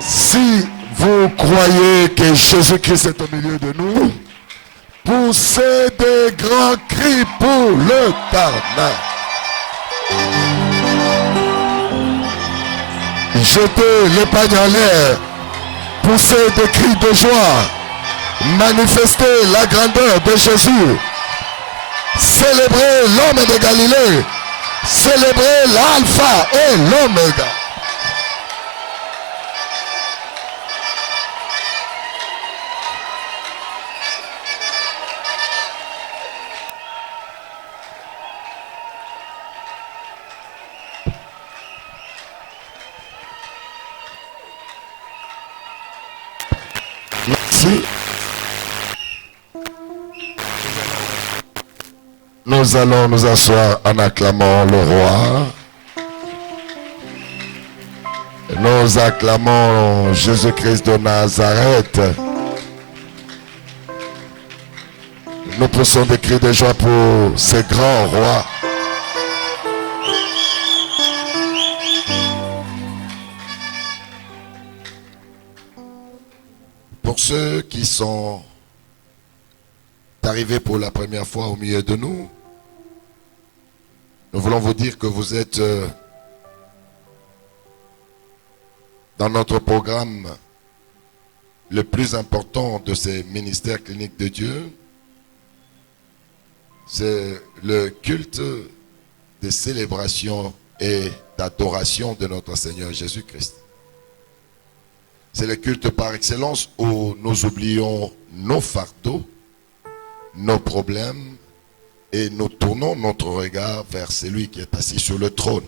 Si vous croyez que Jésus-Christ est au milieu de nous, poussez des grands cris pour le Tarnac. Jetez les pagnes en l'air, poussez des cris de joie, manifestez la grandeur de Jésus, célébrez l'homme de Galilée, célébrez l'alpha et l'oméga. Merci. Nous allons nous asseoir en acclamant le roi. Nous acclamons Jésus-Christ de Nazareth. Nous poussons des cris de joie pour ce grand roi. Pour ceux qui sont arrivés pour la première fois au milieu de nous, nous voulons vous dire que vous êtes dans notre programme le plus important de ces ministères cliniques de Dieu. C'est le culte de célébration et d'adoration de notre Seigneur Jésus-Christ. C'est le culte par excellence où nous oublions nos fardeaux, nos problèmes et nous tournons notre regard vers celui qui est assis sur le trône.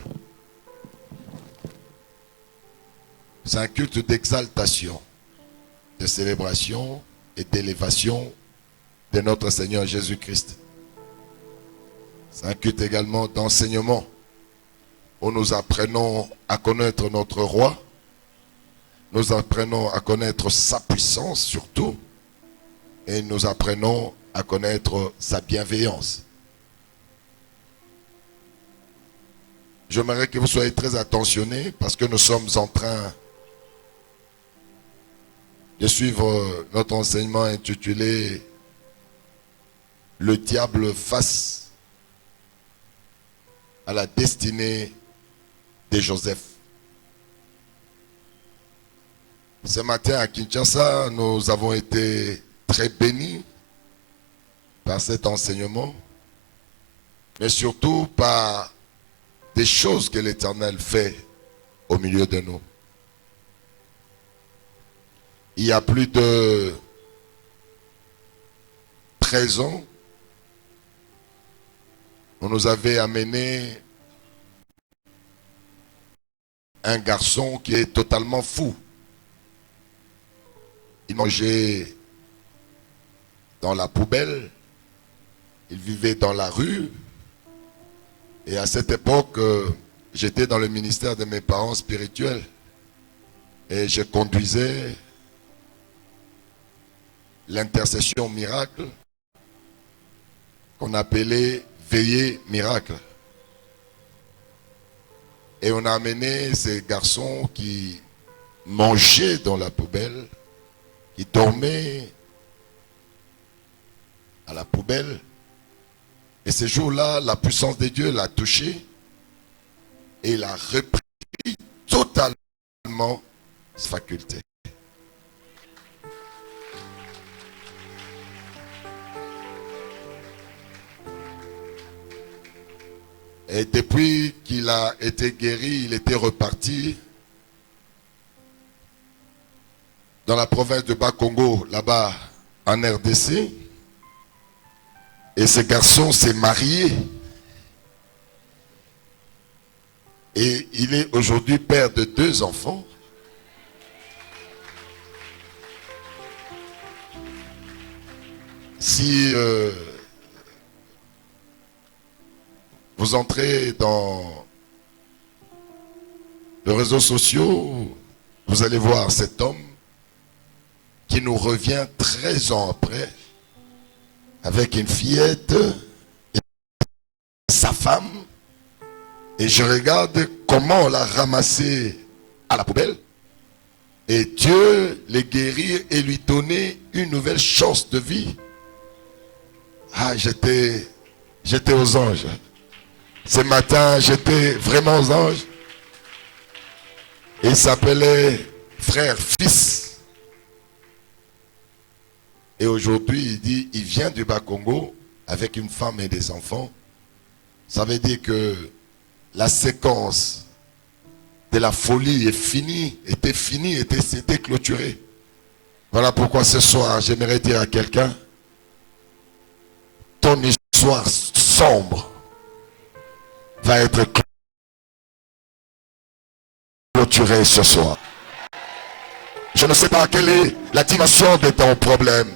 C'est un culte d'exaltation, de célébration et d'élévation de notre Seigneur Jésus-Christ. C'est un culte également d'enseignement où nous apprenons à connaître notre roi. Nous apprenons à connaître sa puissance surtout. Et nous apprenons à connaître sa bienveillance. J'aimerais que vous soyez très attentionnés parce que nous sommes en train de suivre notre enseignement intitulé « Le diable face à la destinée de Joseph ». Ce matin à Kinshasa, nous avons été très bénis par cet enseignement, mais surtout par des choses que l'Éternel fait au milieu de nous. Il y a plus de 13 ans, on nous avait amené un garçon qui est totalement fou. Il mangeait dans la poubelle, il vivait dans la rue. Et à cette époque, j'étais dans le ministère de mes parents spirituels. Et je conduisais l'intercession miracle qu'on appelait veillée miracle. Et on a amené ces garçons qui mangeaient dans la poubelle, qui dormaient à la poubelle. Et ce jour-là, la puissance de Dieu l'a touché et il a repris totalement sa faculté. Et depuis qu'il a été guéri, il était reparti dans la province de Bas-Congo, là-bas en RDC. Et ce garçon s'est marié. Et il est aujourd'hui père de 2 enfants. Si vous entrez dans les réseaux sociaux, vous allez voir cet homme qui nous revient 13 ans après avec une fillette et sa femme. Et je regarde comment on l'a ramassé à la poubelle. Et Dieu les guérit et lui donnait une nouvelle chance de vie. Ah, j'étais aux anges. Ce matin, j'étais vraiment aux anges. Et il s'appelait frère, fils. Et aujourd'hui, il dit, il vient du Bas-Congo avec une femme et des enfants. Ça veut dire que la séquence de la folie est finie, c'était clôturée. Voilà pourquoi ce soir, j'aimerais dire à quelqu'un, ton histoire sombre va être clôturée ce soir. Je ne sais pas quelle est la dimension de ton problème,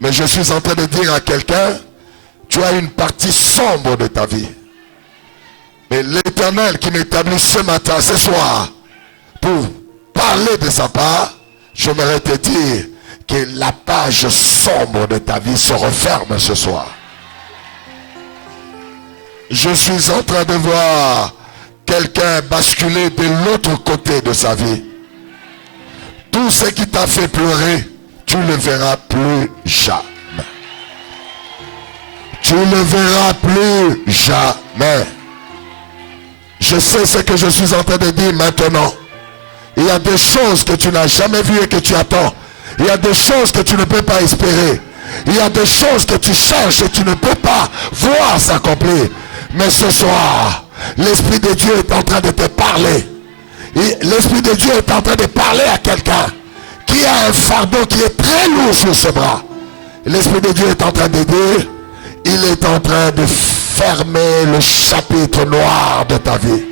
mais je suis en train de dire à quelqu'un, tu as une partie sombre de ta vie. Mais l'Éternel qui m'établit ce matin, ce soir, pour parler de sa part, j'aimerais te dire que la page sombre de ta vie se referme ce soir. Je suis en train de voir quelqu'un basculer de l'autre côté de sa vie. Tout ce qui t'a fait pleurer, tu ne le verras plus jamais. Tu ne le verras plus jamais. Je sais ce que je suis en train de dire maintenant. Il y a des choses que tu n'as jamais vues et que tu attends. Il y a des choses que tu ne peux pas espérer. Il y a des choses que tu cherches et tu ne peux pas voir s'accomplir. Mais ce soir, l'Esprit de Dieu est en train de te parler. L'Esprit de Dieu est en train de parler à quelqu'un qui a un fardeau qui est très lourd sur ses bras. L'Esprit de Dieu est en train de dire, il est en train de fermer le chapitre noir de ta vie.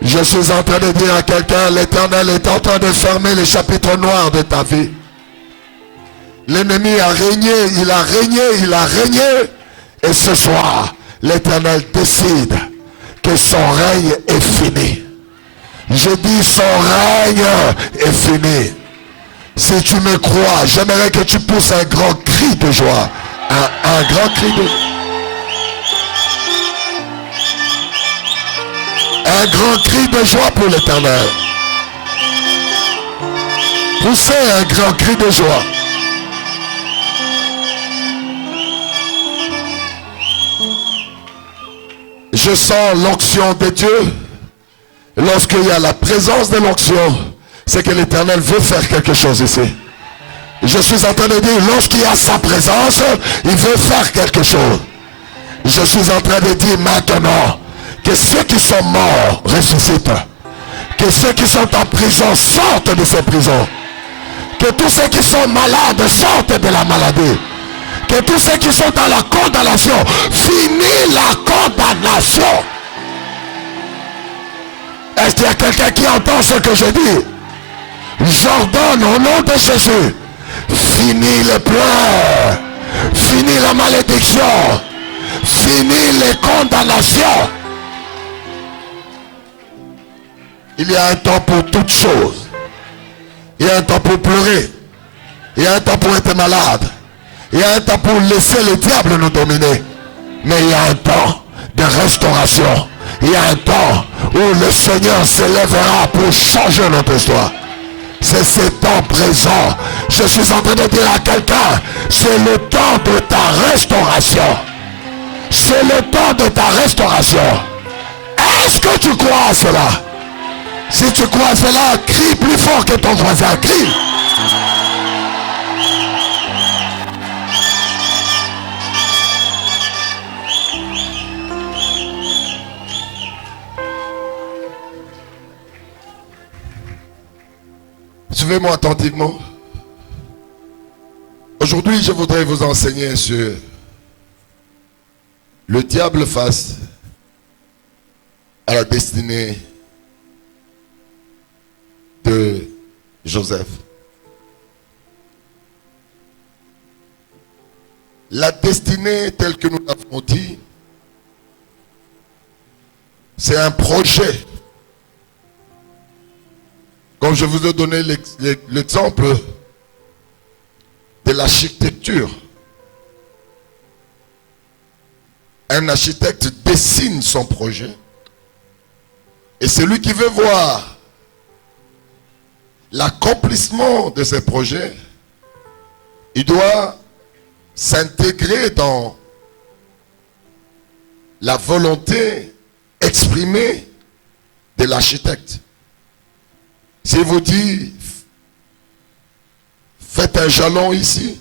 Je suis en train de dire à quelqu'un, l'Éternel est en train de fermer le chapitre noir de ta vie. L'ennemi a régné, il a régné, il a régné. Et ce soir, l'Éternel décide que son règne est fini. Je dis son règne est fini. Si tu me crois, j'aimerais que tu pousses un grand cri de joie. Un grand cri de joie. Un grand cri de joie pour l'Éternel. Poussez un grand cri de joie. Je sens l'onction de Dieu. Lorsqu'il y a la présence de l'onction, c'est que l'Éternel veut faire quelque chose ici. Je suis en train de dire, lorsqu'il y a sa présence, il veut faire quelque chose. Je suis en train de dire maintenant que ceux qui sont morts ressuscitent. Que ceux qui sont en prison sortent de ces prisons. Que tous ceux qui sont malades sortent de la maladie. Que tous ceux qui sont dans la condamnation finissent la condamnation. Est-ce qu'il y a quelqu'un qui entend ce que je dis? J'ordonne au nom de Jésus, finis les pleurs, finis la malédiction, finis les condamnations. Il y a un temps pour toutes choses. Il y a un temps pour pleurer. Il y a un temps pour être malade. Il y a un temps pour laisser le diable nous dominer. Mais il y a un temps de restauration. Il y a un temps où le Seigneur s'élèvera pour changer notre histoire. C'est ce temps présent. Je suis en train de dire à quelqu'un, c'est le temps de ta restauration. C'est le temps de ta restauration. Est-ce que tu crois à cela? Si tu crois à cela, crie plus fort que ton voisin. Crie. Suivez-moi attentivement. Aujourd'hui, je voudrais vous enseigner sur le diable face à la destinée de Joseph. La destinée telle que nous l'avons dit, c'est un projet. Comme je vous ai donné l'exemple de l'architecture. Un architecte dessine son projet. Et celui qui veut voir l'accomplissement de ses projets, il doit s'intégrer dans la volonté exprimée de l'architecte. S'il vous dit, faites un jalon ici,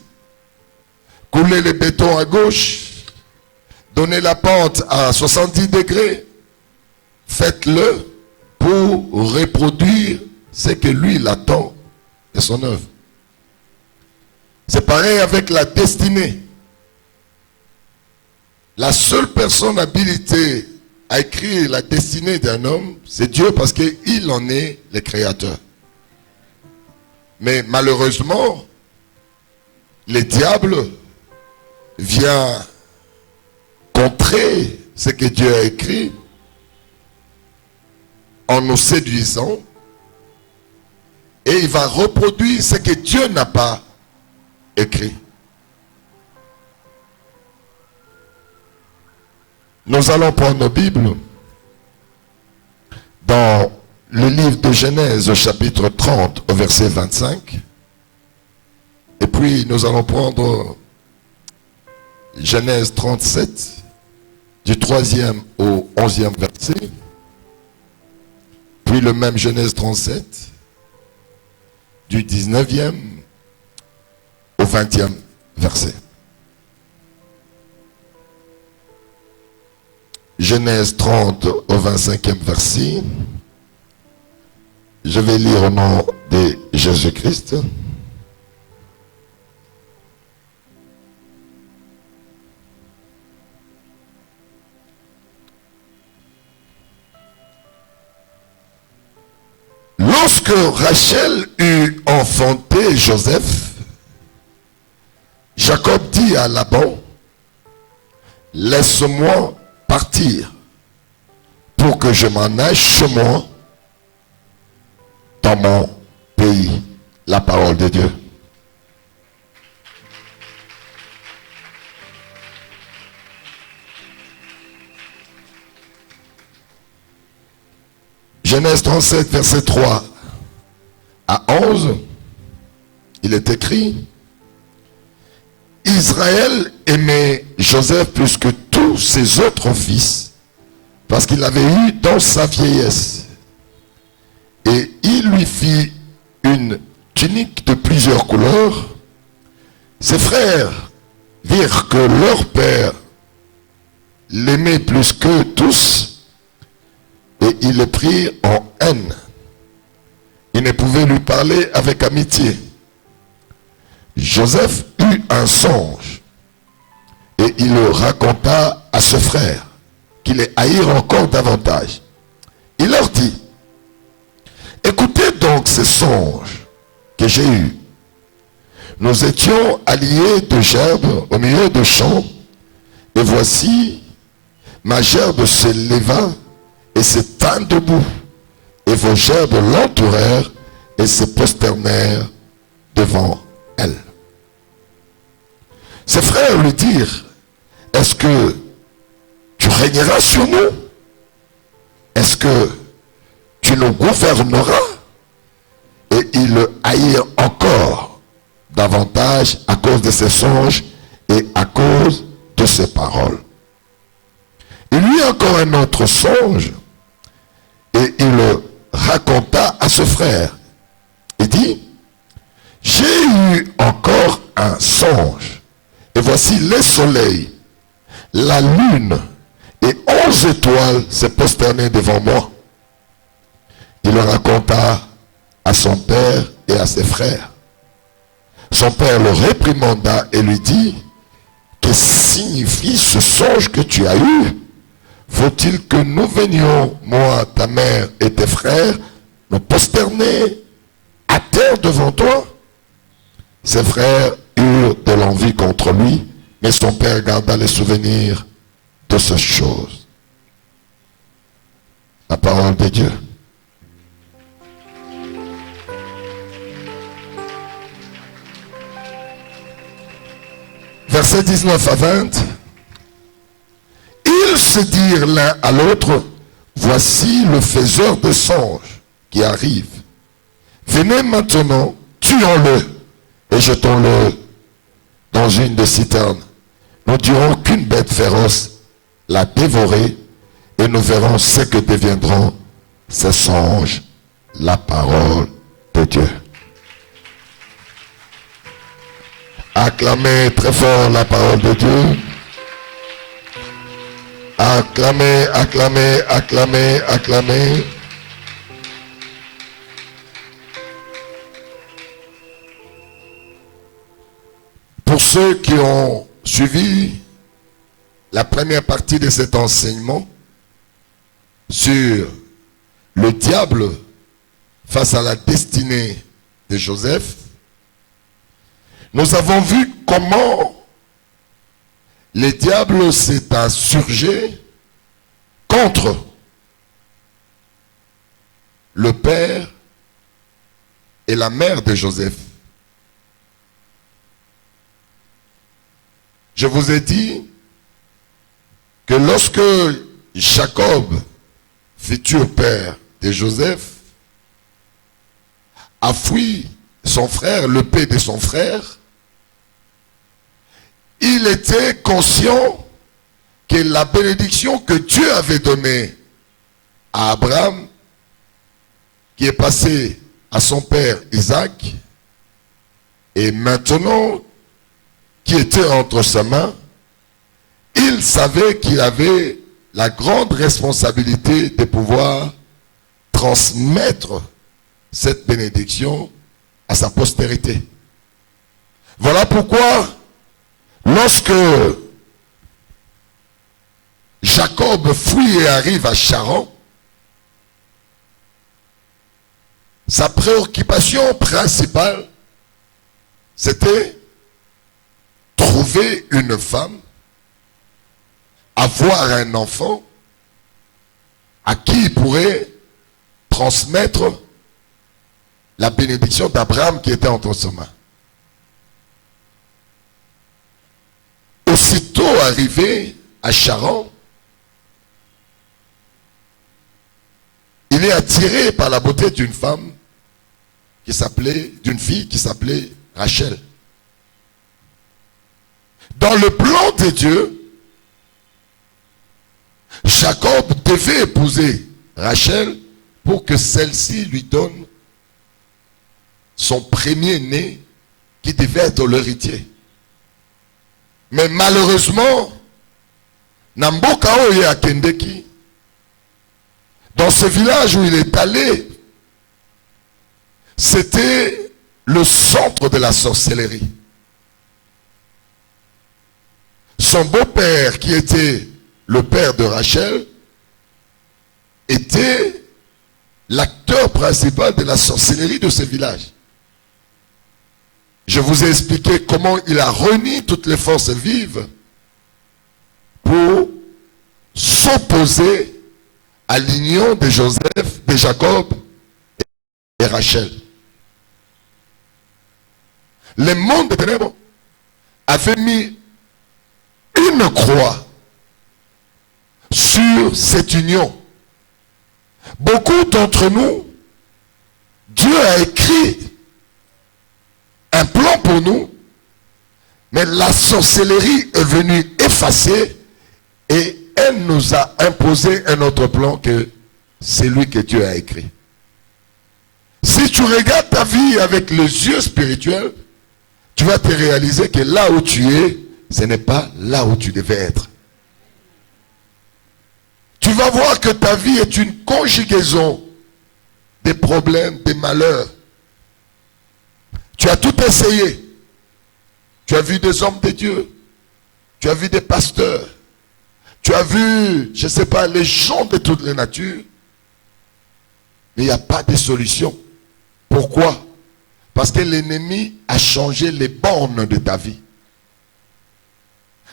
coulez le béton à gauche, donnez la pente à 70 degrés, faites-le pour reproduire ce que lui il attend de son œuvre. C'est pareil avec la destinée. La seule personne habilitée à écrire la destinée d'un homme, c'est Dieu, parce qu'il en est le créateur. Mais malheureusement, le diable vient contrer ce que Dieu a écrit en nous séduisant, et il va reproduire ce que Dieu n'a pas écrit. Nous allons prendre nos Bibles dans le livre de Genèse au chapitre 30 au verset 25. Et puis nous allons prendre Genèse 37 du 3e au 11e verset. Puis le même Genèse 37 du 19e au 20e verset. Genèse 30 au 25e verset. Je vais lire au nom de Jésus-Christ. Lorsque Rachel eut enfanté Joseph, Jacob dit à Laban, laisse-moi partir pour que je m'en aille chez moi dans mon pays. La parole de Dieu. Genèse 37, verset 3 à 11, il est écrit, Israël aimait Joseph plus que tous ses autres fils, parce qu'il l'avait eu dans sa vieillesse. Et il lui fit une tunique de plusieurs couleurs. Ses frères virent que leur père l'aimait plus que tous, et ils le prirent en haine. Ils ne pouvaient lui parler avec amitié. Joseph eut un songe, et il le raconta à ses frères, qui les haïrent encore davantage. Il leur dit, écoutez donc ces songes que j'ai eus. Nous étions alliés de gerbes au milieu de champs, et voici, ma gerbe se leva et se tint debout, et vos gerbes l'entourèrent et se prosternèrent devant elle. Ses frères lui dirent, est-ce que tu régneras sur nous? Est-ce que tu nous gouverneras? Et ils le haïrent encore davantage à cause de ses songes et à cause de ses paroles. Il eut encore un autre songe et il le raconta à ses frères. Il dit, j'ai eu encore un songe, et voici le soleil, la lune et 11 étoiles se prosternaient devant moi. Il le raconta à son père et à ses frères. Son père le réprimanda et lui dit, que signifie ce songe que tu as eu? Faut-il que nous venions, moi, ta mère et tes frères, nous prosterner à terre devant toi? Ses frères eurent de l'envie contre lui, mais son père garda les souvenirs de ces choses. La parole de Dieu. Versets 19 à 20. Ils se dirent l'un à l'autre, voici le faiseur de songes qui arrive. Venez maintenant, tuons-le et jetons-le dans une des citernes. Nous dirons qu'une bête féroce l'a dévoré et nous verrons ce que deviendront ces songes. La parole de Dieu. Acclamez très fort la parole de Dieu. Acclamez, acclamez, acclamez, acclamez. Pour ceux qui ont suivi la première partie de cet enseignement sur le diable face à la destinée de Joseph, nous avons vu comment le diable s'est insurgé contre le père et la mère de Joseph. Je vous ai dit que lorsque Jacob, futur père de Joseph, a fui son frère, le père de son frère, il était conscient que la bénédiction que Dieu avait donnée à Abraham, qui est passée à son père Isaac, et maintenant qui était entre ses mains, il savait qu'il avait la grande responsabilité de pouvoir transmettre cette bénédiction à sa postérité. Voilà pourquoi, lorsque Jacob fuit et arrive à Charan, sa préoccupation principale, c'était trouver une femme, avoir un enfant à qui il pourrait transmettre la bénédiction d'Abraham qui était entre ses mains. Aussitôt arrivé à Charan, il est attiré par la beauté d'une femme d'une fille qui s'appelait Rachel. Dans le plan de Dieu, Jacob devait épouser Rachel pour que celle-ci lui donne son premier-né qui devait être l'héritier. Mais malheureusement, Namboka Oye Akendeki, dans ce village où il est allé, c'était le centre de la sorcellerie. Son beau-père, qui était le père de Rachel, était l'acteur principal de la sorcellerie de ce village. Je vous ai expliqué comment il a réuni toutes les forces vives pour s'opposer à l'union de Joseph, de Jacob et Rachel. Le monde des ténèbres avait mis une croix sur cette union. Beaucoup d'entre nous, Dieu a écrit un plan pour nous, mais la sorcellerie est venue effacer et elle nous a imposé un autre plan que celui que Dieu a écrit. Si tu regardes ta vie avec les yeux spirituels, tu vas te réaliser que là où tu es, ce n'est pas là où tu devais être. Tu vas voir que ta vie est une conjugaison des problèmes, des malheurs. Tu as tout essayé. Tu as vu des hommes de Dieu. Tu as vu des pasteurs. Tu as vu, je ne sais pas, les gens de toutes les natures. Mais il n'y a pas de solution. Pourquoi? Parce que l'ennemi a changé les bornes de ta vie.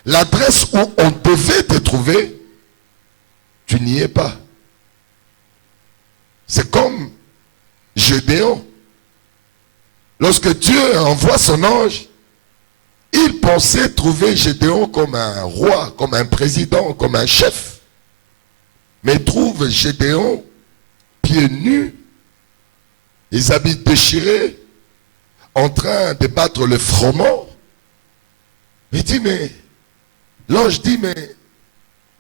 L'adresse où on devait te trouver, tu n'y es pas. C'est comme Gédéon. Lorsque Dieu envoie son ange, il pensait trouver Gédéon comme un roi, comme un président, comme un chef. Mais il trouve Gédéon pieds nus, les habits déchirés, en train de battre le froment. Il dit, mais l'ange dit, mais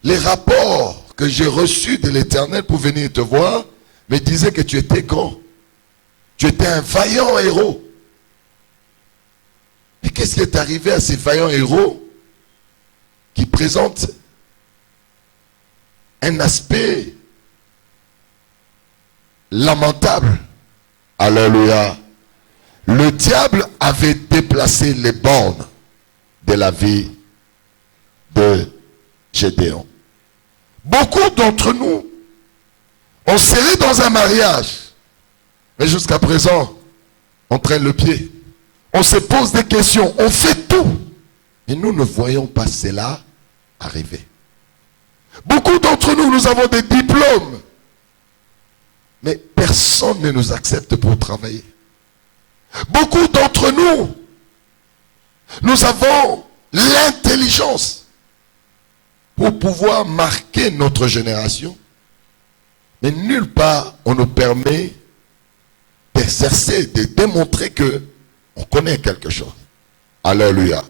les rapports que j'ai reçus de l'Éternel pour venir te voir me disaient que tu étais grand. Tu étais un vaillant héros. Mais qu'est-ce qui est arrivé à ces vaillants héros qui présentent un aspect lamentable? Alléluia. Le diable avait déplacé les bornes de la vie de Gédéon. Beaucoup d'entre nous, on serait dans un mariage, mais jusqu'à présent, on traîne le pied. On se pose des questions, on fait tout. Et nous ne voyons pas cela arriver. Beaucoup d'entre nous, nous avons des diplômes. Mais personne ne nous accepte pour travailler. Beaucoup d'entre nous, nous avons l'intelligence pour pouvoir marquer notre génération. Mais nulle part on nous permet d'exercer, de démontrer que on connaît quelque chose. Alléluia.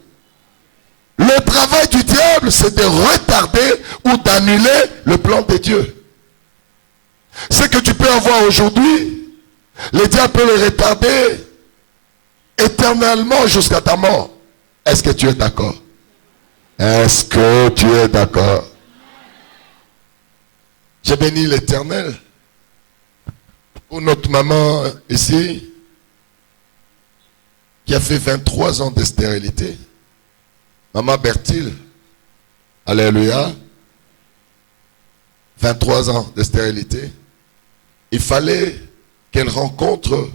Le travail du diable, c'est de retarder ou d'annuler le plan de Dieu. Ce que tu peux avoir aujourd'hui, le diable peut le retarder éternellement jusqu'à ta mort. Est-ce que tu es d'accord? Est-ce que tu es d'accord? J'ai béni l'Éternel pour notre maman ici, qui a fait 23 ans de stérilité. Maman Bertil, alléluia, 23 ans de stérilité. Il fallait qu'elle rencontre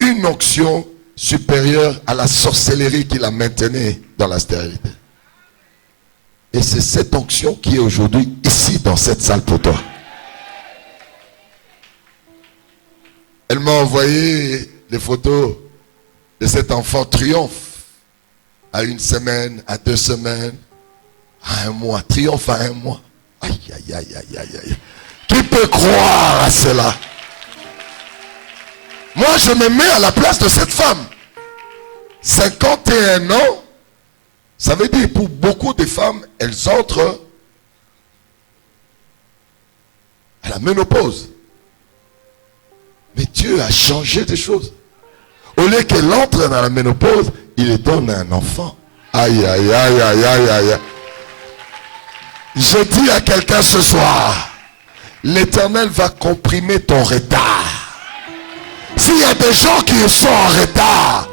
une onction supérieure à la sorcellerie qui la maintenait dans la stérilité. Et c'est cette onction qui est aujourd'hui ici dans cette salle pour toi. Elle m'a envoyé les photos de cet enfant triomphe à 1 semaine, à 2 semaines, à 1 mois. Triomphe à 1 mois. Aïe, aïe, aïe, aïe, aïe, aïe. Qui peut croire à cela? Moi, je me mets à la place de cette femme. 51 ans, ça veut dire pour beaucoup de femmes, elles entrent à la ménopause. Mais Dieu a changé des choses. Au lieu qu'elle entre dans la ménopause, il lui donne un enfant. Aïe, aïe, aïe, aïe, aïe, aïe. Je dis à quelqu'un ce soir, l'Éternel va comprimer ton retard. S'il y a des gens qui sont en retard,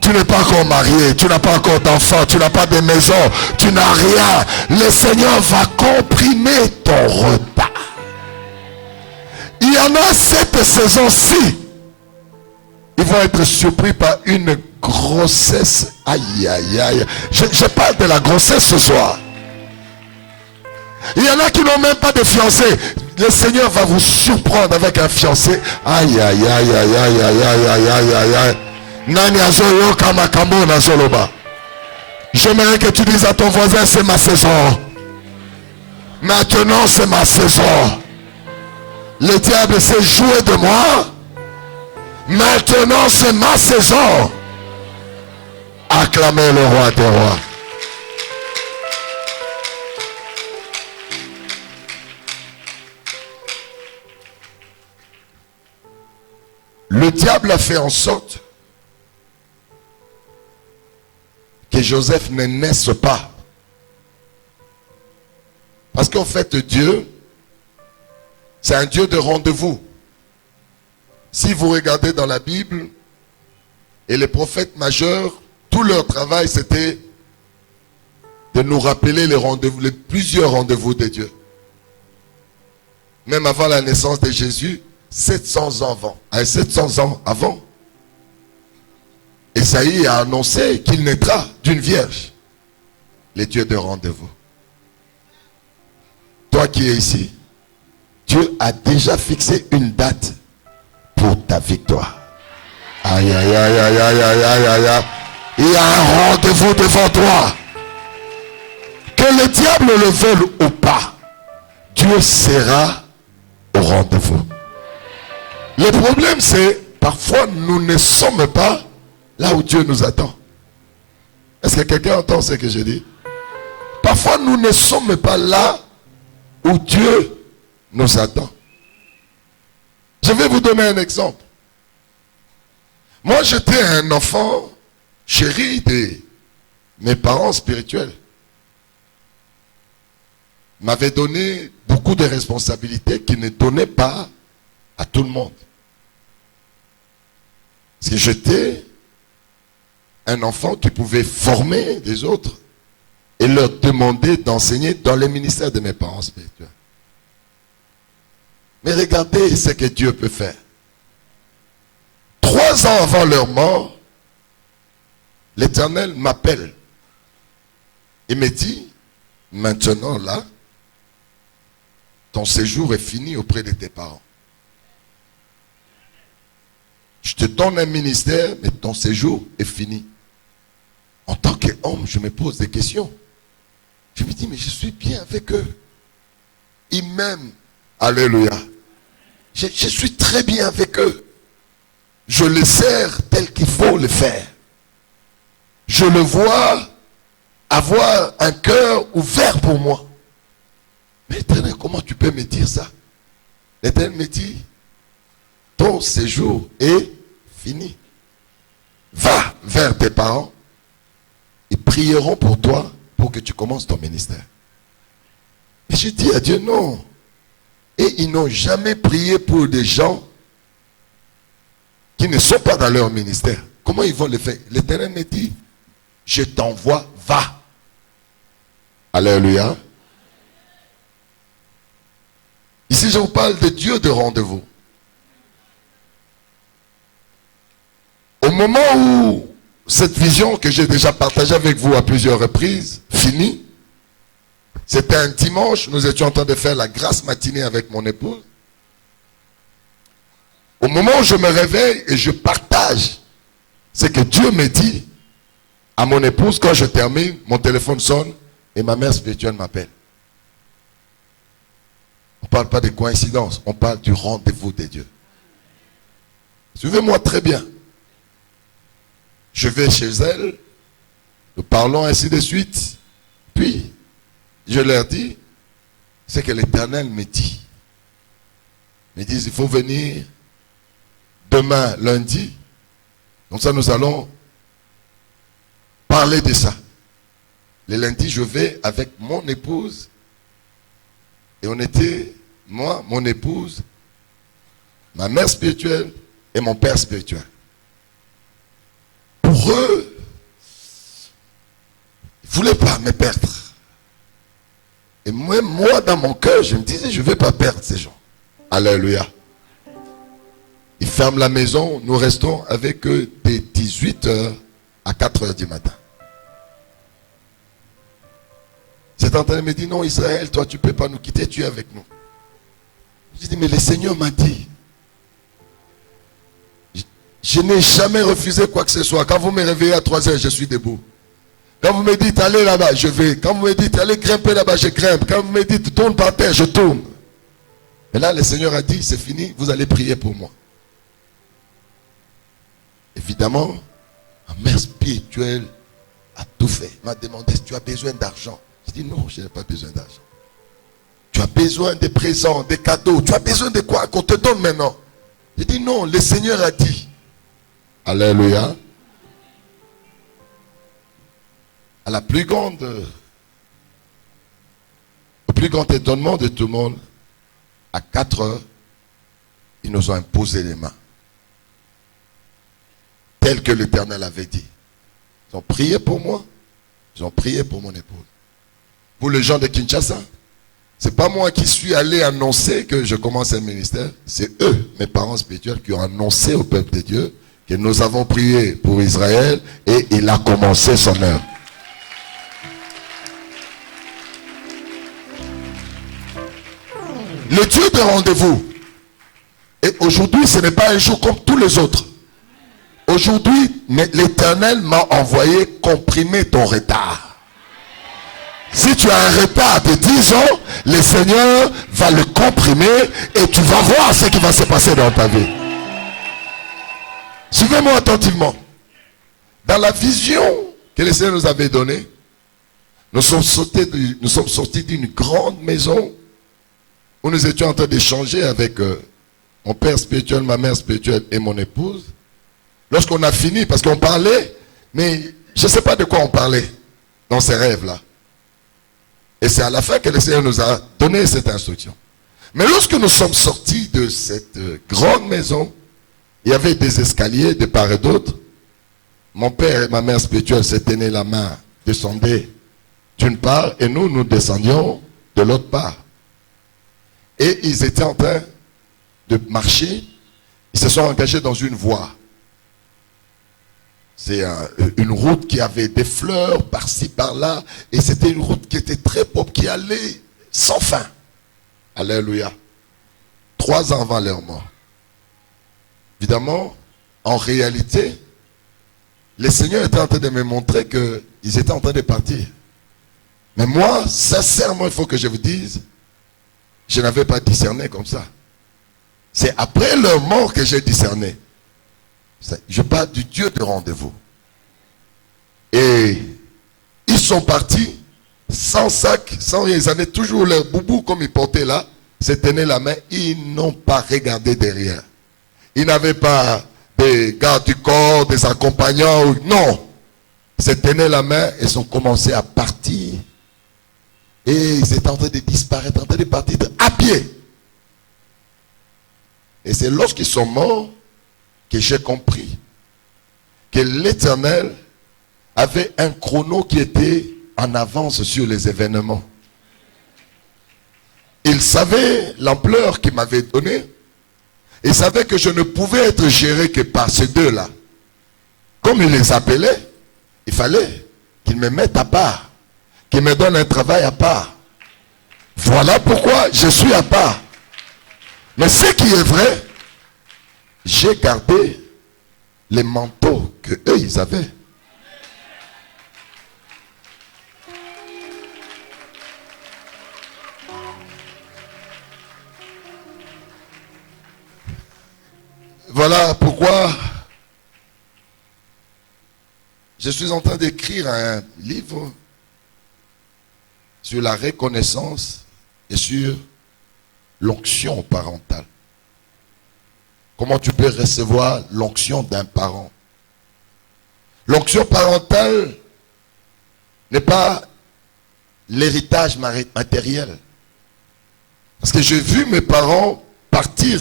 tu n'es pas encore marié, tu n'as pas encore d'enfants, tu n'as pas de maison, tu n'as rien. Le Seigneur va comprimer ton retard. Il y en a cette saison-ci. Ils vont être surpris par une grossesse. Aïe, aïe, aïe. Je parle de la grossesse ce soir. Il y en a qui n'ont même pas de fiancé. Le Seigneur va vous surprendre avec un fiancé. Aïe, aïe, aïe, aïe, aïe, aïe, aïe, aïe, aïe, aïe, aïe. J'aimerais que tu dises à ton voisin, c'est ma saison. Maintenant, c'est ma saison. Le diable s'est joué de moi. Maintenant, c'est ma saison. Acclamez le roi des rois. Le diable a fait en sorte que Joseph ne naisse pas. Parce qu'en fait, Dieu, c'est un Dieu de rendez-vous. Si vous regardez dans la Bible, et les prophètes majeurs, tout leur travail, c'était de nous rappeler les rendez-vous, les plusieurs rendez-vous de Dieu. Même avant la naissance de Jésus, 700 ans avant, Esaïe a annoncé qu'il naîtra d'une vierge, les dieux de rendez-vous. Toi qui es ici, Dieu a déjà fixé une date pour ta victoire. Aïe, aïe, aïe, aïe, aïe, aïe, aïe, aïe, aïe. Il y a un rendez-vous devant toi. Que le diable le veuille ou pas, Dieu sera au rendez-vous. Le problème, c'est parfois nous ne sommes pas là où Dieu nous attend. Est-ce que quelqu'un entend ce que je dis? Parfois nous ne sommes pas là où Dieu nous attend. Je vais vous donner un exemple. Moi, j'étais un enfant chéri de mes parents spirituels. Ils m'avaient donné beaucoup de responsabilités qu'ils ne donnaient pas à tout le monde. Parce que j'étais un enfant qui pouvait former les autres et leur demander d'enseigner dans les ministères de mes parents spirituels. Mais regardez ce que Dieu peut faire. 3 ans avant leur mort, l'Éternel m'appelle et me dit, maintenant là, ton séjour est fini auprès de tes parents. Je te donne un ministère, mais ton séjour est fini. En tant qu'homme, je me pose des questions. Je me dis, mais je suis bien avec eux. Ils m'aiment. Alléluia. Je suis très bien avec eux. Je les sers tel qu'il faut le faire. Je le vois avoir un cœur ouvert pour moi. Mais Éternel, comment tu peux me dire ça? L'Éternel me dit, ton séjour est fini. Va vers tes parents. Ils prieront pour toi pour que tu commences ton ministère. Et je dis à Dieu, non. Et ils n'ont jamais prié pour des gens qui ne sont pas dans leur ministère. Comment ils vont le faire? L'Éternel me dit, je t'envoie, va. Alléluia. Ici, je vous parle de Dieu de rendez-vous. Au moment où cette vision que j'ai déjà partagée avec vous à plusieurs reprises finit, c'était un dimanche, nous étions en train de faire la grasse matinée avec mon épouse. Au moment où je me réveille et je partage ce que Dieu me dit à mon épouse, quand je termine, mon téléphone sonne et ma mère spirituelle m'appelle. On ne parle pas de coïncidence, on parle du rendez-vous de Dieu. Suivez-moi très bien. Je vais chez elle, nous parlons ainsi de suite, puis je leur dis ce que l'Éternel me dit. Ils me disent, il faut venir demain, lundi. Comme ça, nous allons parler de ça. Le lundi, je vais avec mon épouse. Et on était, moi, mon épouse, ma mère spirituelle et mon père spirituel. Pour eux, ils ne voulaient pas me perdre. Et même moi, dans mon cœur, je me disais, je ne vais pas perdre ces gens. Alléluia. Ils ferment la maison, nous restons avec eux de 18h à 4h du matin. Cet entraîneur me dit, non Israël, toi tu ne peux pas nous quitter, tu es avec nous. Je dis, mais le Seigneur m'a dit, je n'ai jamais refusé quoi que ce soit. Quand vous me réveillez à 3h, je suis debout. Quand vous me dites, allez là-bas, je vais. Quand vous me dites, allez grimper là-bas, je grimpe. Quand vous me dites, tourne par terre, je tourne. Et là, le Seigneur a dit, c'est fini, vous allez prier pour moi. Évidemment, ma mère spirituelle a tout fait. Elle m'a demandé si tu as besoin d'argent. Je dis non, je n'ai pas besoin d'argent. Tu as besoin de présents, des cadeaux. Tu as besoin de quoi qu'on te donne maintenant? Je dis non, le Seigneur a dit. Alléluia. À la plus grande, au plus grand étonnement de tout le monde, à 4h, ils nous ont imposé les mains. Tel que l'Éternel avait dit. Ils ont prié pour moi, ils ont prié pour mon épouse. Pour les gens de Kinshasa, ce n'est pas moi qui suis allé annoncer que je commence un ministère, c'est eux, mes parents spirituels, qui ont annoncé au peuple de Dieu que nous avons prié pour Israël et il a commencé son œuvre. Le Dieu de rendez-vous. Et aujourd'hui, ce n'est pas un jour comme tous les autres. Aujourd'hui, l'Éternel m'a envoyé comprimer ton retard. Si tu as un retard de 10 ans, le Seigneur va le comprimer et tu vas voir ce qui va se passer dans ta vie. Suivez-moi attentivement. Dans la vision que le Seigneur nous avait donnée, nous sommes sortis d'une grande maison où nous étions en train d'échanger avec mon père spirituel, ma mère spirituelle et mon épouse. Lorsqu'on a fini, parce qu'on parlait, mais je ne sais pas de quoi on parlait dans ces rêves-là. Et c'est à la fin que le Seigneur nous a donné cette instruction. Mais lorsque nous sommes sortis de cette grande maison, il y avait des escaliers de part et d'autre. Mon père et ma mère spirituelle se tenaient la main, descendaient d'une part, et nous descendions de l'autre part. Et ils étaient en train de marcher. Ils se sont engagés dans une voie. C'est une route qui avait des fleurs par-ci, par-là. Et c'était une route qui était très propre, qui allait sans fin. Alléluia. 3 ans avant leur mort. Évidemment, en réalité, le Seigneur était en train de me montrer qu'ils étaient en train de partir. Mais moi, sincèrement, il faut que je vous dise, je n'avais pas discerné comme ça. C'est après leur mort que j'ai discerné. Je parle du Dieu de rendez-vous. Et ils sont partis sans sac, sans rien. Ils avaient toujours leur boubou comme ils portaient là. Se tenaient la main. Ils n'ont pas regardé derrière. Ils n'avaient pas des gardes du corps, des accompagnants. Non. Ils se tenaient la main et ils ont commencé à partir. Et ils étaient en train de disparaître, en train de partir à pied. Et c'est lorsqu'ils sont morts que j'ai compris que l'Éternel avait un chrono qui était en avance sur les événements. Il savait l'ampleur qu'il m'avait donnée. Il savait que je ne pouvais être géré que par ces deux-là. comme il les appelait, il fallait qu'ils me mettent à part, qu'ils me donnent un travail à part. Voilà pourquoi je suis à part. Mais ce qui est vrai, j'ai gardé les manteaux que eux ils avaient. Voilà pourquoi je suis en train d'écrire un livre sur la reconnaissance et sur l'onction parentale. Comment tu peux recevoir l'onction d'un parent? L'onction parentale n'est pas l'héritage matériel. Parce que j'ai vu mes parents partir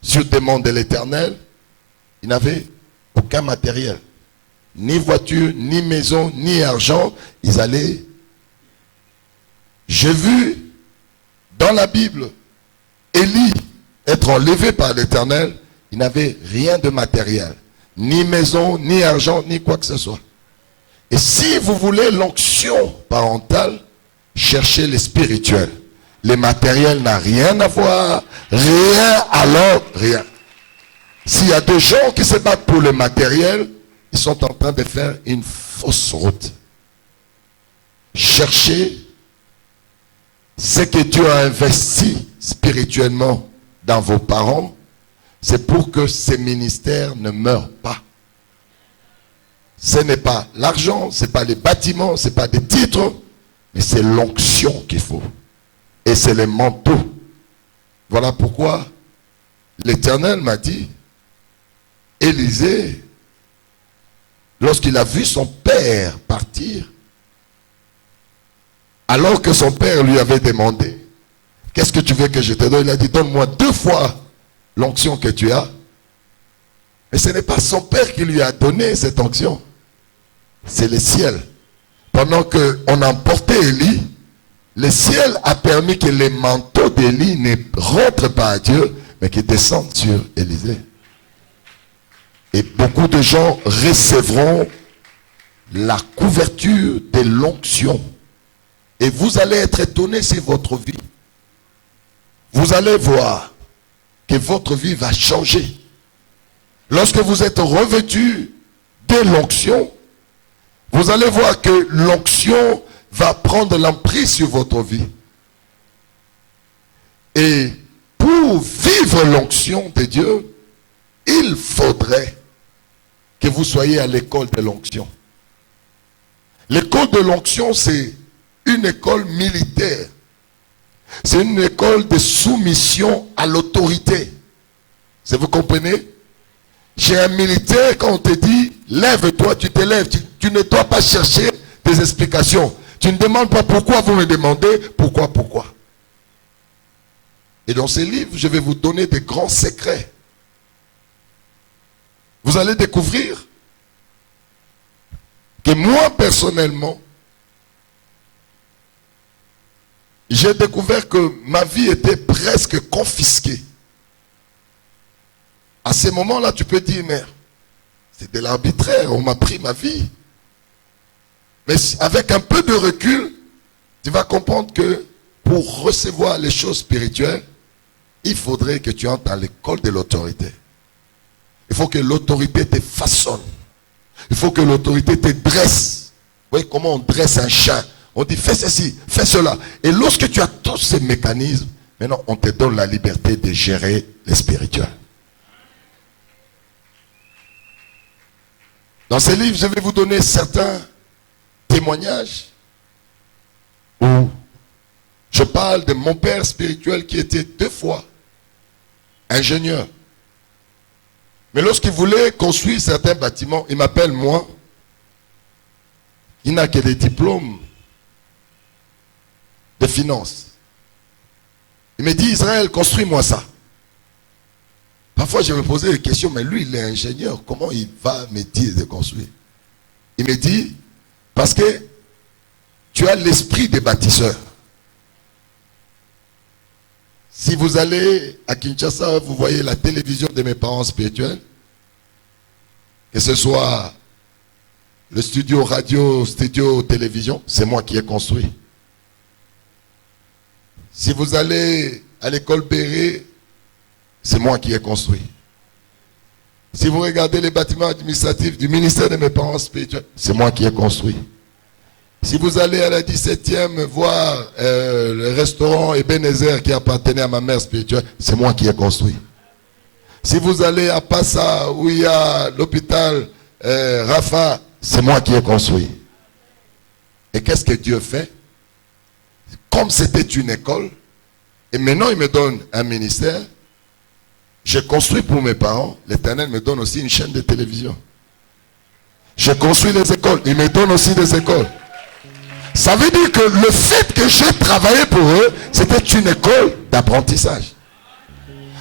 sur demande de l'Éternel. Ils n'avaient aucun matériel. Ni voiture, ni maison, ni argent. Ils allaient. J'ai vu dans la Bible Élie être enlevé par l'Éternel. Il n'avait rien de matériel. Ni maison, ni argent, ni quoi que ce soit. Et si vous voulez l'onction parentale, cherchez le spirituel. Le matériel n'a rien à voir. Rien alors, rien. S'il y a des gens qui se battent pour le matériel, ils sont en train de faire une fausse route. Cherchez ce que Dieu a investi spirituellement dans vos parents. C'est pour que ces ministères ne meurent pas. Ce n'est pas l'argent, ce n'est pas les bâtiments, ce n'est pas des titres, mais c'est l'onction qu'il faut. Et c'est les manteaux. Voilà pourquoi l'Éternel m'a dit, Élisée, lorsqu'il a vu son père partir, alors que son père lui avait demandé, qu'est-ce que tu veux que je te donne? Il a dit, donne-moi 2 fois l'onction que tu as. Mais ce n'est pas son père qui lui a donné cette onction. C'est le ciel. Pendant qu'on emportait Élie, le ciel a permis que les manteaux d'Élie ne rentrent pas à Dieu, mais qu'ils descendent sur Élisée. Et beaucoup de gens recevront la couverture de l'onction. Et vous allez être étonnés sur votre vie. Vous allez voir que votre vie va changer. Lorsque vous êtes revêtu de l'onction, vous allez voir que l'onction va prendre l'emprise sur votre vie. Et pour vivre l'onction de Dieu, il faudrait que vous soyez à l'école de l'onction. L'école de l'onction, c'est une école militaire. C'est une école de soumission à l'autorité. Vous comprenez? Chez un militaire, quand on te dit, lève-toi, tu te lèves. Tu ne dois pas chercher des explications. Tu ne demandes pas pourquoi, vous me demandez pourquoi. Et dans ces livres, je vais vous donner des grands secrets. Vous allez découvrir que moi, personnellement, j'ai découvert que ma vie était presque confisquée. À ces moments-là, tu peux dire, mais c'est de l'arbitraire, on m'a pris ma vie. Mais avec un peu de recul, tu vas comprendre que pour recevoir les choses spirituelles, il faudrait que tu entres dans l'école de l'autorité. Il faut que l'autorité te façonne. Il faut que l'autorité te dresse. Vous voyez comment on dresse un chien? On dit fais ceci, fais cela. Et lorsque tu as tous ces mécanismes, maintenant on te donne la liberté de gérer les spirituels. Dans ces livres, je vais vous donner certains témoignages où je parle de mon père spirituel qui était 2 fois ingénieur. Mais lorsqu'il voulait construire certains bâtiments, il m'appelle moi. Il n'a que des diplômes de finance. Il me dit, Israël, construis-moi ça. Parfois, je me posais des questions, mais lui, il est ingénieur. Comment il va me dire de construire? Il me dit, parce que tu as l'esprit des bâtisseurs. Si vous allez à Kinshasa, vous voyez la télévision de mes parents spirituels, que ce soit le studio radio, studio télévision, c'est moi qui ai construit. Si vous allez à l'école Béret, c'est moi qui ai construit. Si vous regardez les bâtiments administratifs du ministère de mes parents spirituels, c'est moi qui ai construit. Si vous allez à la 17e voir le restaurant Ebenezer qui appartenait à ma mère spirituelle, c'est moi qui ai construit. Si vous allez à Passa où il y a l'hôpital Rafa, c'est moi qui ai construit. Et qu'est-ce que Dieu fait? Comme c'était une école, et maintenant il me donne un ministère, j'ai construit pour mes parents, l'Éternel me donne aussi une chaîne de télévision. J'ai construit les écoles, il me donne aussi des écoles. Ça veut dire que le fait que j'ai travaillé pour eux, c'était une école d'apprentissage.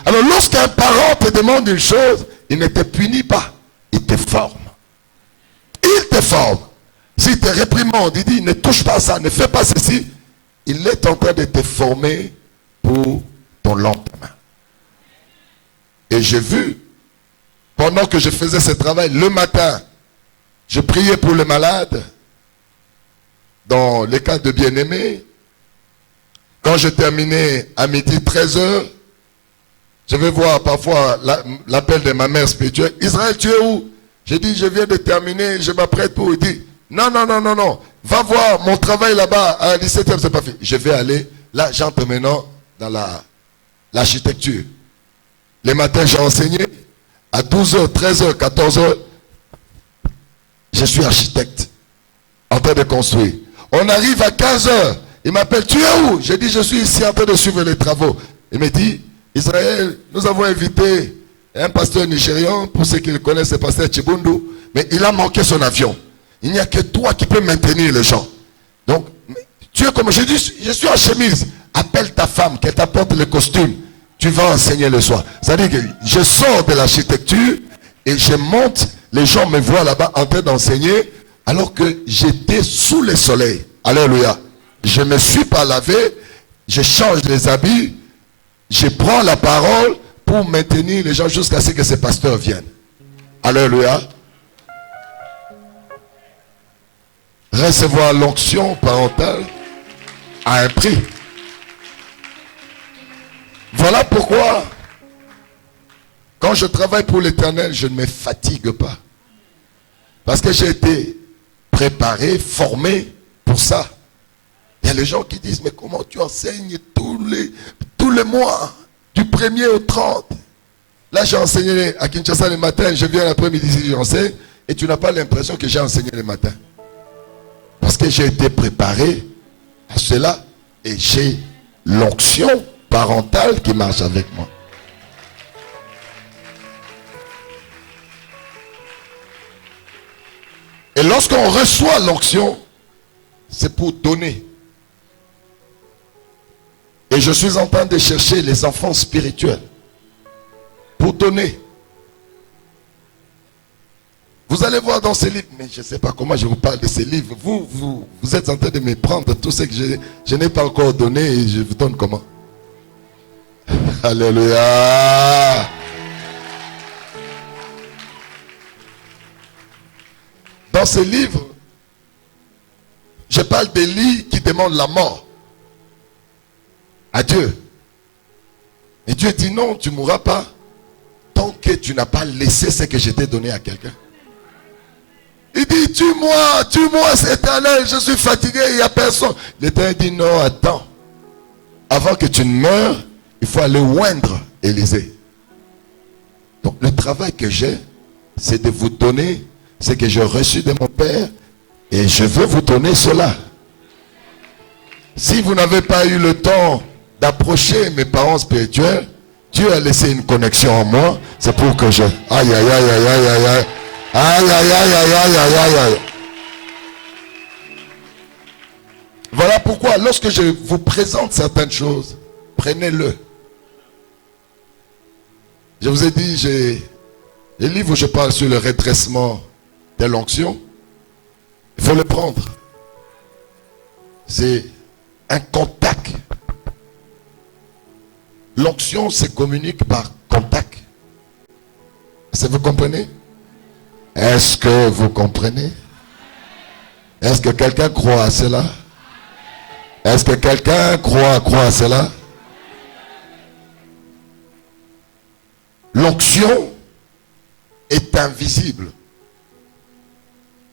Alors lorsqu'un parent te demande une chose, il ne te punit pas, il te forme. Il te forme. S'il te réprimande, il dit ne touche pas à ça, ne fais pas ceci, il est en train de te former pour ton lendemain. Et j'ai vu, pendant que je faisais ce travail, le matin, je priais pour les malades, dans les cas de bien-aimés. Quand je terminais à midi 13h, je vais voir parfois l'appel de ma mère spirituelle. Israël, tu es où? J'ai dit, je viens de terminer, je m'apprête pour. Il dit, non, va voir mon travail là-bas à 17h, c'est pas fait. Je vais aller, là j'entre maintenant dans l'architecture. Les matins, j'ai enseigné. À 12h, 13h, 14h, je suis architecte, en train de construire. On arrive à 15h, il m'appelle, tu es où? J'ai dit, je suis ici en train de suivre les travaux. Il me dit, Israël, nous avons invité un pasteur nigérian, pour ceux qui le connaissent, c'est pasteur Chibundu, mais il a manqué son avion. Il n'y a que toi qui peux maintenir les gens. Donc, tu es comme, je dis, je suis en chemise, appelle ta femme, qu'elle t'apporte le costume. Tu vas enseigner le soir. C'est-à-dire que je sors de l'architecture et je monte, les gens me voient là-bas en train d'enseigner alors que j'étais sous le soleil. Alléluia. Je ne me suis pas lavé, je change les habits, je prends la parole pour maintenir les gens jusqu'à ce que ces pasteurs viennent. Alléluia. Recevoir l'onction parentale a un prix. Voilà pourquoi, quand je travaille pour l'Éternel, je ne me fatigue pas. Parce que j'ai été préparé, formé pour ça. Il y a les gens qui disent, mais comment tu enseignes tous les mois, du 1er au 30? Là, j'ai enseigné à Kinshasa le matin, je viens l'après-midi, j'enseigne, et tu n'as pas l'impression que j'ai enseigné le matin. Parce que j'ai été préparé à cela, et j'ai l'onction parentale qui marche avec moi. Et lorsqu'on reçoit l'onction, c'est pour donner. Et je suis en train de chercher les enfants spirituels pour donner. Vous allez voir dans ces livres, mais je ne sais pas comment je vous parle de ces livres. Vous êtes en train de me prendre tout ce que je n'ai pas encore donné et je vous donne comment? Alléluia. Dans ces livres, je parle d'Élie qui demande la mort à Dieu. Et Dieu dit non, tu ne mourras pas tant que tu n'as pas laissé ce que je t'ai donné à quelqu'un. Il dit, tue-moi, c'est éternel, je suis fatigué, il n'y a personne. L'Éternel dit non, attends. Avant que tu ne meures, il faut aller oindre Élisée. Donc le travail que j'ai, c'est de vous donner ce que j'ai reçu de mon Père. Et je veux vous donner cela. Si vous n'avez pas eu le temps d'approcher mes parents spirituels, Dieu a laissé une connexion en moi. C'est pour que je... Aïe, aïe, aïe, aïe, aïe, aïe, aïe. Aïe, aïe, aïe, aïe, aïe, aïe, aïe, aïe. Voilà pourquoi, lorsque je vous présente certaines choses, prenez-le. Je vous ai dit, j'ai les livres où je parle sur le redressement de l'onction. Il faut le prendre. C'est un contact. L'onction se communique par contact. Est-ce que vous comprenez? Est-ce que vous comprenez? Est-ce que quelqu'un croit à cela? Est-ce que quelqu'un croit à cela? L'onction est invisible.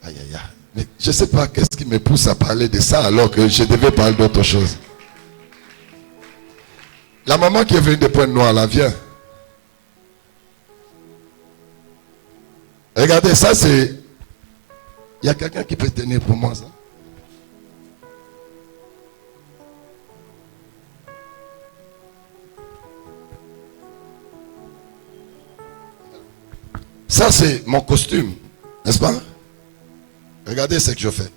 Aïe, aïe, aïe. Mais je ne sais pas qu'est-ce qui me pousse à parler de ça alors que je devais parler d'autre chose. La maman qui est venue de Pointe-Noire, là, viens. Regardez, ça c'est... Il y a quelqu'un qui peut tenir pour moi ça? Ça c'est mon costume, n'est-ce pas? Regardez ce que je fais.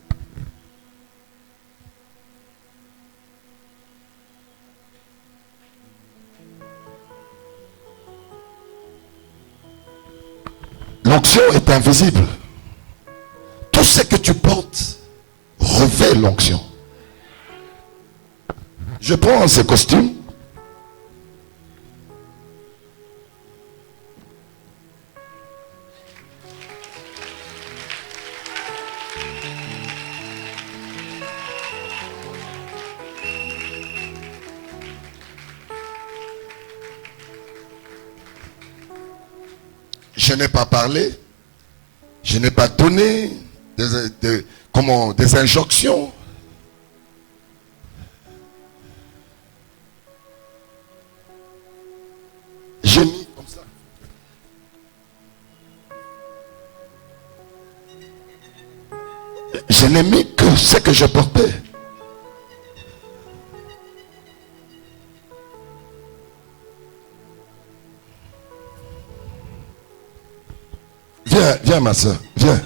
L'onction est invisible. Tout ce que tu portes revêt l'onction. Je prends ce costume. Je n'ai pas parlé, je n'ai pas donné des injonctions. J'ai mis comme ça. Je n'ai mis que ce que je portais. Viens, viens ma soeur, viens.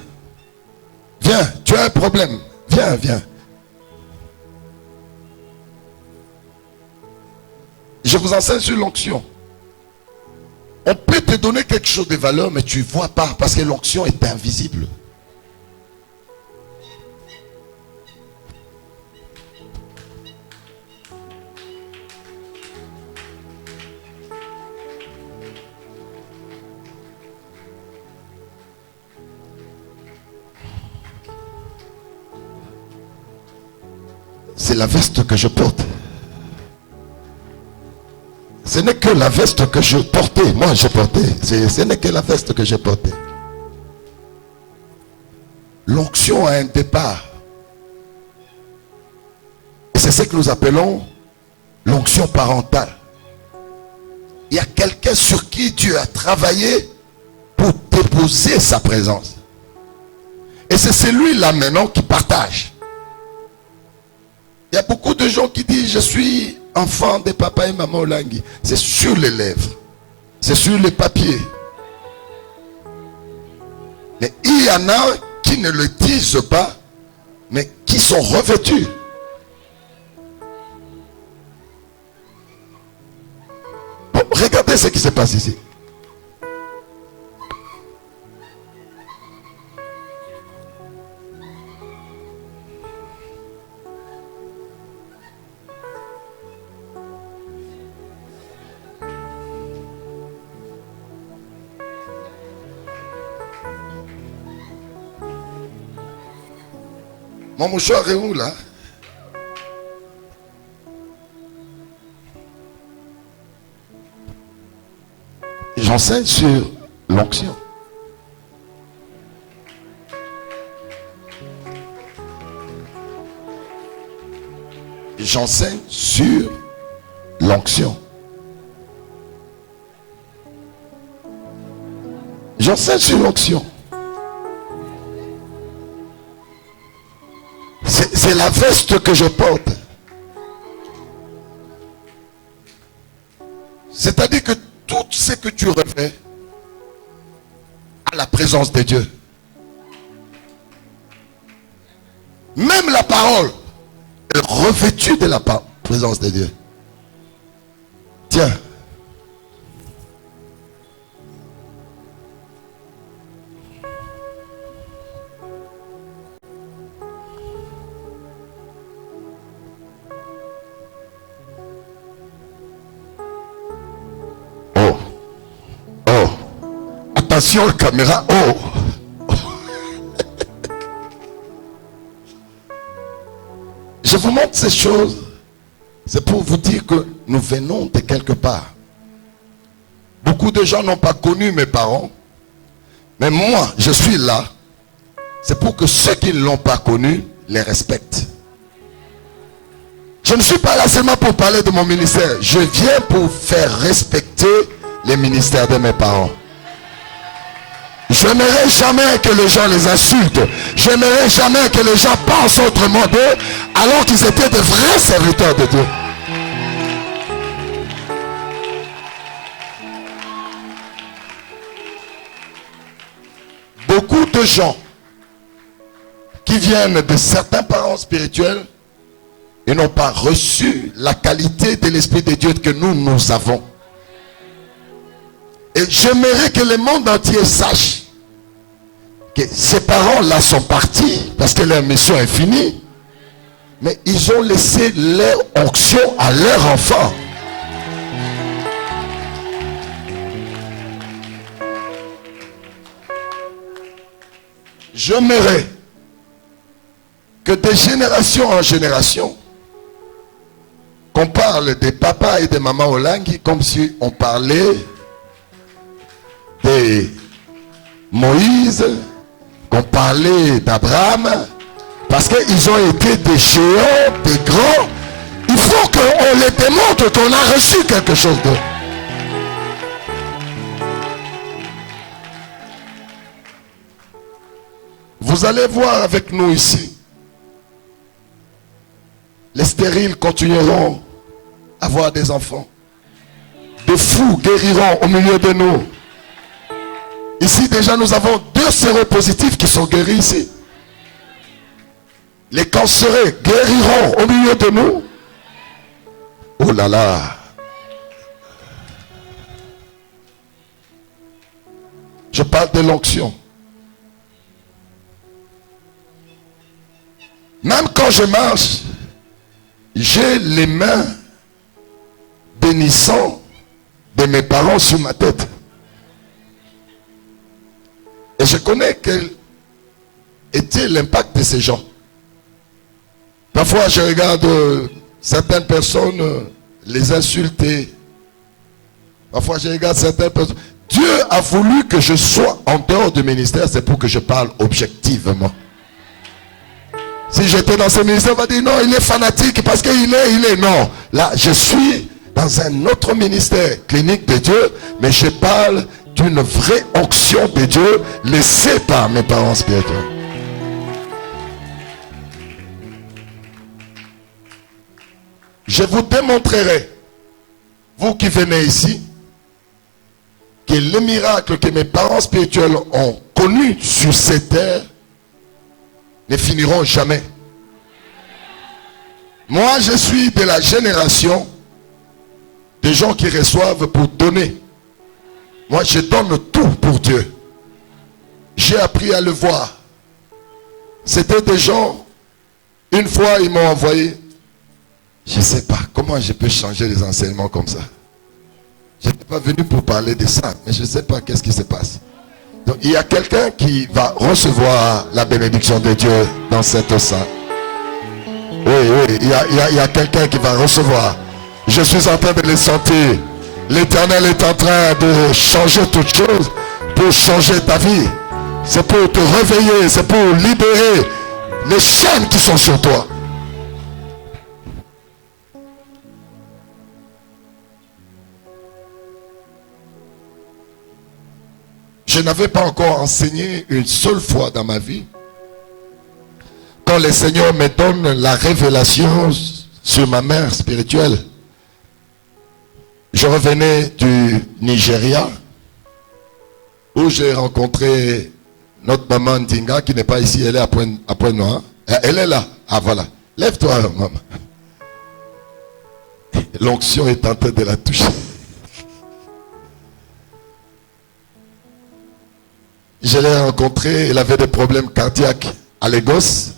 Viens, tu as un problème. Viens, viens. Je vous enseigne sur l'onction. On peut te donner quelque chose de valeur, mais tu ne vois pas parce que l'onction est invisible. C'est la veste que je porte. Ce n'est que la veste que je portais. Moi, je portais. Ce n'est que la veste que je portais. L'onction a un départ. Et c'est ce que nous appelons l'onction parentale. Il y a quelqu'un sur qui Dieu a travaillé pour déposer sa présence. Et c'est celui-là maintenant qui partage. Il y a beaucoup de gens qui disent je suis enfant de papa et maman Olangi. C'est sur les lèvres. C'est sur les papiers. Mais il y en a qui ne le disent pas, mais qui sont revêtus. Bon, regardez ce qui se passe ici. Mon mouchoir est où là? J'enseigne sur l'onction. J'enseigne sur l'onction. J'enseigne sur l'onction. C'est la veste que je porte. C'est-à-dire que tout ce que tu revêts à la présence de Dieu. Même la parole est revêtue de la présence de Dieu. Tiens. Attention, caméra. Oh. Je vous montre ces choses. C'est pour vous dire que nous venons de quelque part. Beaucoup de gens n'ont pas connu mes parents. Mais moi, je suis là. C'est pour que ceux qui ne l'ont pas connu les respectent. Je ne suis pas là seulement pour parler de mon ministère. Je viens pour faire respecter les ministères de mes parents. Je n'aimerais jamais que les gens les insultent. Je n'aimerais jamais que les gens pensent autrement d'eux alors qu'ils étaient de vrais serviteurs de Dieu. Beaucoup de gens qui viennent de certains parents spirituels et n'ont pas reçu la qualité de l'Esprit de Dieu que nous avons. Et j'aimerais que le monde entier sache que ces parents-là sont partis parce que leur mission est finie. Mais ils ont laissé leur onction à leur enfant. J'aimerais que de génération en génération, qu'on parle des papas et des mamans Olangi comme si on parlait de Moïse, qu'on parlait d'Abraham, parce qu'ils ont été des géants, des grands. Il faut qu'on les démontre qu'on a reçu quelque chose d'eux. Vous allez voir avec nous ici, les stériles continueront à avoir des enfants. Des fous guériront au milieu de nous. Ici déjà nous avons 2 séropositifs qui sont guéris ici. Les cancéreux guériront au milieu de nous. Oh là là. Je parle de l'onction. Même quand je marche, j'ai les mains bénissantes de mes parents sur ma tête. Et je connais quel était l'impact de ces gens. Parfois, je regarde certaines personnes les insulter. Parfois, je regarde certaines personnes. Dieu a voulu que je sois en dehors du ministère, c'est pour que je parle objectivement. Si j'étais dans ce ministère, on va dire non, il est fanatique parce qu'il est. Non, là, je suis dans un autre ministère, clinique de Dieu, mais je parle d'une vraie onction de Dieu laissée par mes parents spirituels. Je vous démontrerai, vous qui venez ici, que les miracles que mes parents spirituels ont connus sur cette terre ne finiront jamais. Moi, je suis de la génération des gens qui reçoivent pour donner. Moi, je donne tout pour Dieu. J'ai appris à le voir. C'était des gens, une fois, ils m'ont envoyé. Je ne sais pas comment je peux changer les enseignements comme ça. Je n'étais pas venu pour parler de ça, mais je ne sais pas qu'est-ce qui se passe. Donc, il y a quelqu'un qui va recevoir la bénédiction de Dieu dans cette salle. Oui, il y a quelqu'un qui va recevoir. Je suis en train de le sentir. L'Éternel est en train de changer toutes choses pour changer ta vie. C'est pour te réveiller, c'est pour libérer les chaînes qui sont sur toi. Je n'avais pas encore enseigné une seule fois dans ma vie. Quand le Seigneur me donne la révélation sur ma mère spirituelle, je revenais du Nigeria, où j'ai rencontré notre maman Ndinga, qui n'est pas ici, elle est à Pointe-Noire. Elle est là. Ah voilà. Lève-toi, maman. L'onction est en train de la toucher. Je l'ai rencontrée, elle avait des problèmes cardiaques à Lagos.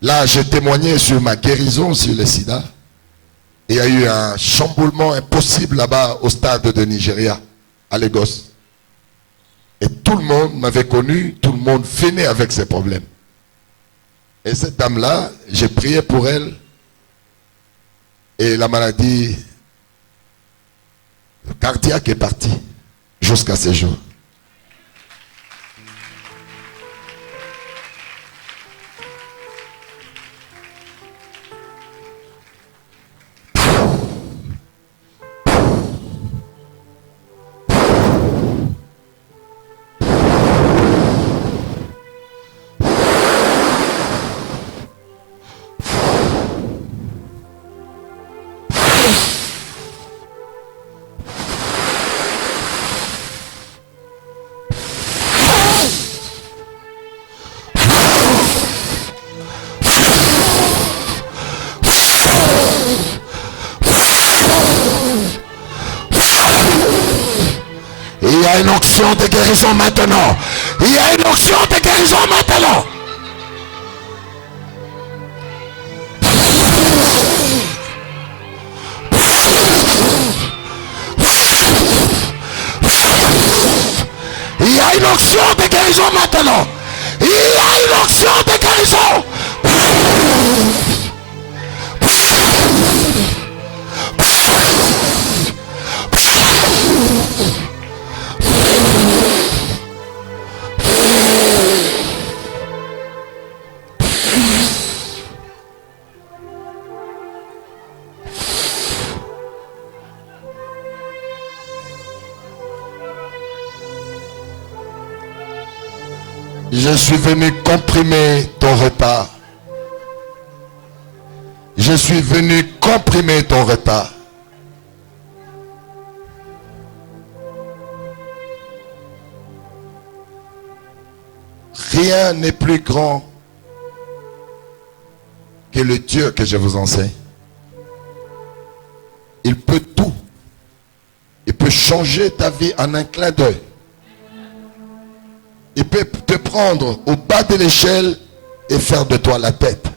Là, j'ai témoigné sur ma guérison sur le sida. Et il y a eu un chamboulement impossible là-bas au stade de Nigeria, à Lagos. Et tout le monde m'avait connu, tout le monde venait avec ses problèmes. Et cette dame-là, j'ai prié pour elle. Et la maladie cardiaque est partie jusqu'à ce jour. Il y a une onction de guérison maintenant. Il y a une onction de guérison maintenant. Il y a une onction de guérison maintenant. Il y a une onction de guérison. Je suis venu comprimer ton repas. Je suis venu comprimer ton repas. Rien n'est plus grand que le Dieu que je vous enseigne. Il peut tout. Il peut changer ta vie en un clin d'œil. Il peut te prendre au bas de l'échelle et faire de toi la tête.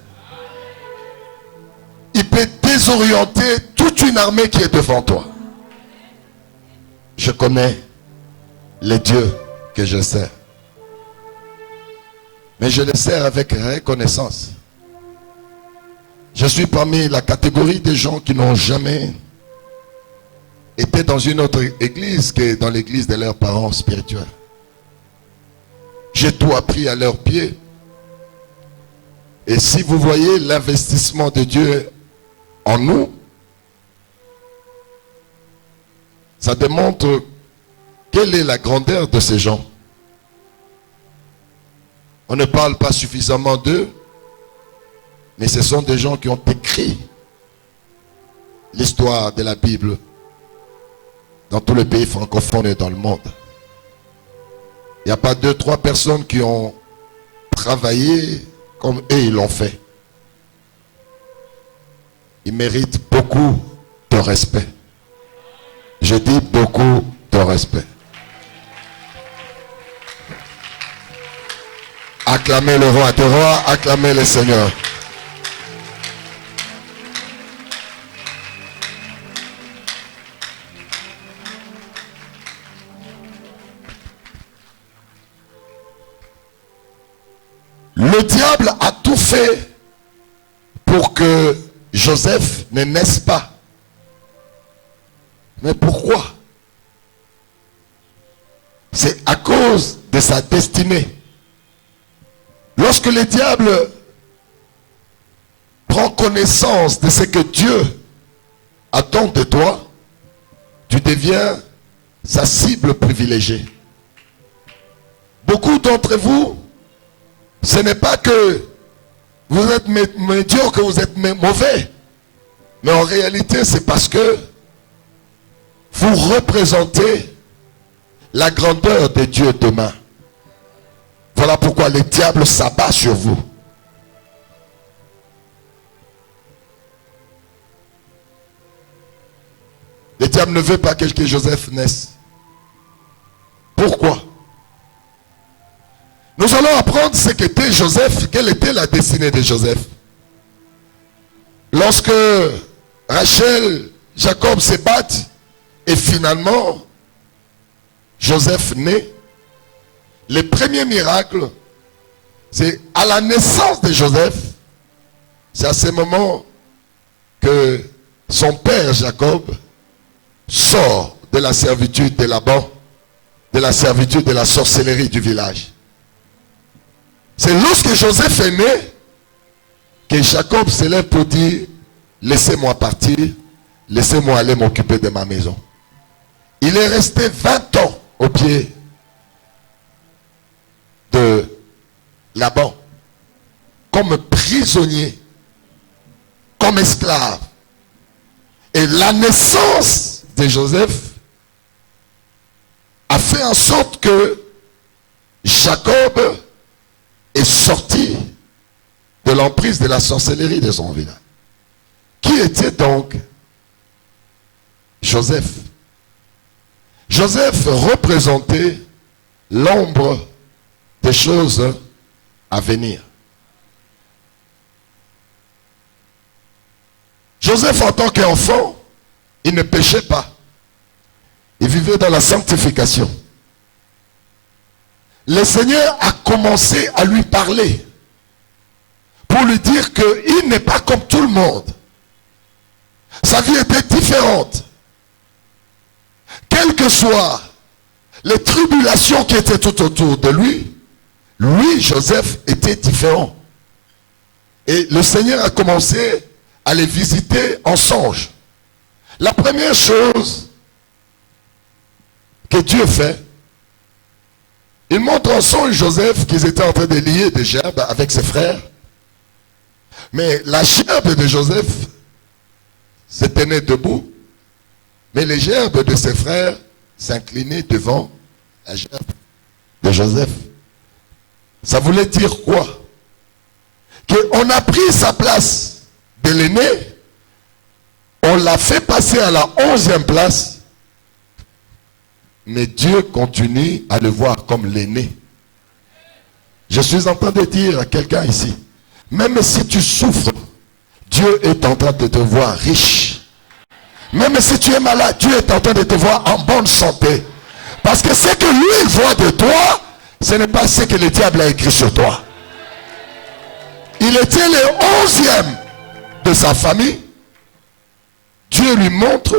Il peut désorienter toute une armée qui est devant toi. Je connais les dieux que je sers. Mais je les sers avec reconnaissance. Je suis parmi la catégorie des gens qui n'ont jamais été dans une autre église que dans l'église de leurs parents spirituels. J'ai tout appris à leurs pieds. Et si vous voyez l'investissement de Dieu en nous, ça démontre quelle est la grandeur de ces gens. On ne parle pas suffisamment d'eux, mais ce sont des gens qui ont écrit l'histoire de la Bible dans tous les pays francophones et dans le monde. Il n'y a pas 2-3 personnes qui ont travaillé comme eux ils l'ont fait. Ils méritent beaucoup de respect. Je dis beaucoup de respect. Acclamez le roi des rois, acclamez le Seigneur. Le diable a tout fait pour que Joseph ne naisse pas. Mais pourquoi? C'est à cause de sa destinée. Lorsque le diable prend connaissance de ce que Dieu attend de toi, tu deviens sa cible privilégiée. Beaucoup d'entre vous, ce n'est pas que vous êtes médiocre, que vous êtes mauvais. Mais en réalité, c'est parce que vous représentez la grandeur de Dieu demain. Voilà pourquoi le diable s'abat sur vous. Le diable ne veut pas que Joseph naisse. Pourquoi? Nous allons apprendre ce qu'était Joseph, quelle était la destinée de Joseph. Lorsque Rachel, Jacob se battent et finalement Joseph naît, le premier miracle, C'est à la naissance de Joseph, c'est à ce moment que son père Jacob sort de la servitude de Laban, de la servitude de la sorcellerie du village. C'est lorsque Joseph est né que Jacob se lève pour dire, laissez-moi partir, laissez-moi aller m'occuper de ma maison. Il est resté 20 ans au pied de Laban, comme prisonnier, comme esclave. Et la naissance de Joseph a fait en sorte que Jacob est sorti de l'emprise de la sorcellerie de son village. Qui était donc Joseph? Joseph représentait l'ombre des choses à venir. Joseph, en tant qu'enfant, il ne péchait pas. Il vivait dans la sanctification. Le Seigneur a commencé à lui parler pour lui dire qu'il n'est pas comme tout le monde. Sa vie était différente. Quelles que soient les tribulations qui étaient tout autour de lui, Joseph, était différent. Et le Seigneur a commencé à les visiter en songe. La première chose que Dieu fait, il montre en songe Joseph qu'ils étaient en train de lier des gerbes avec ses frères. Mais la gerbe de Joseph se tenait debout, mais les gerbes de ses frères s'inclinaient devant la gerbe de Joseph. Ça voulait dire quoi? Qu'on a pris sa place de l'aîné, on l'a fait passer à la 11e place, mais Dieu continue à le voir comme l'aîné. Je suis en train de dire à quelqu'un ici, même si tu souffres, Dieu est en train de te voir riche. Même si tu es malade, Dieu est en train de te voir en bonne santé. Parce que ce que lui il voit de toi, ce n'est pas ce que le diable a écrit sur toi. Il était le 11e de sa famille. Dieu lui montre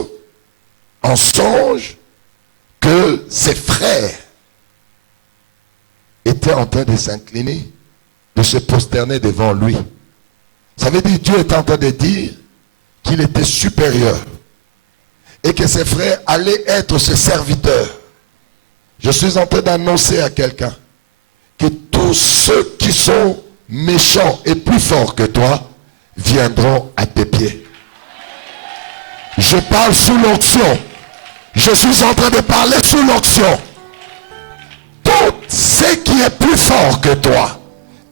en songe que ses frères étaient en train de s'incliner, de se prosterner devant lui. Ça veut dire que Dieu est en train de dire qu'il était supérieur et que ses frères allaient être ses serviteurs. Je suis en train d'annoncer à quelqu'un que tous ceux qui sont méchants et plus forts que toi viendront à tes pieds. Je parle sous l'onction. Je suis en train de parler sous l'onction. Tout ce qui est plus fort que toi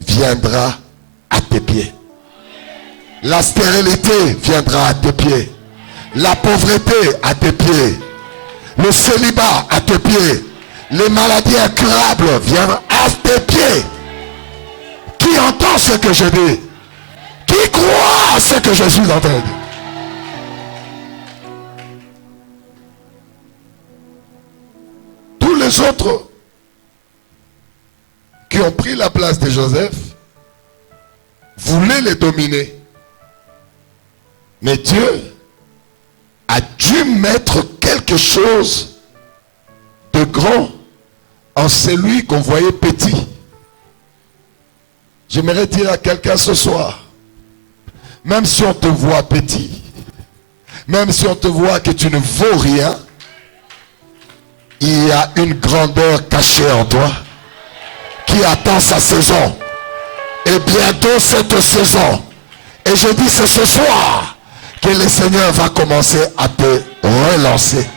viendra à tes pieds. La stérilité viendra à tes pieds. La pauvreté à tes pieds. Le célibat à tes pieds. Les maladies incurables viendront à tes pieds. Qui entend ce que je dis? Qui croit à ce que je suis en train de dire? Tous les autres qui ont pris la place de Joseph voulaient les dominer. Mais Dieu a dû mettre quelque chose de grand en celui qu'on voyait petit. J'aimerais dire à quelqu'un ce soir, même si on te voit petit, même si on te voit que tu ne vaux rien, il y a une grandeur cachée en toi qui attend sa saison. Et bientôt cette saison, et je dis c'est ce soir que le Seigneur va commencer à te relancer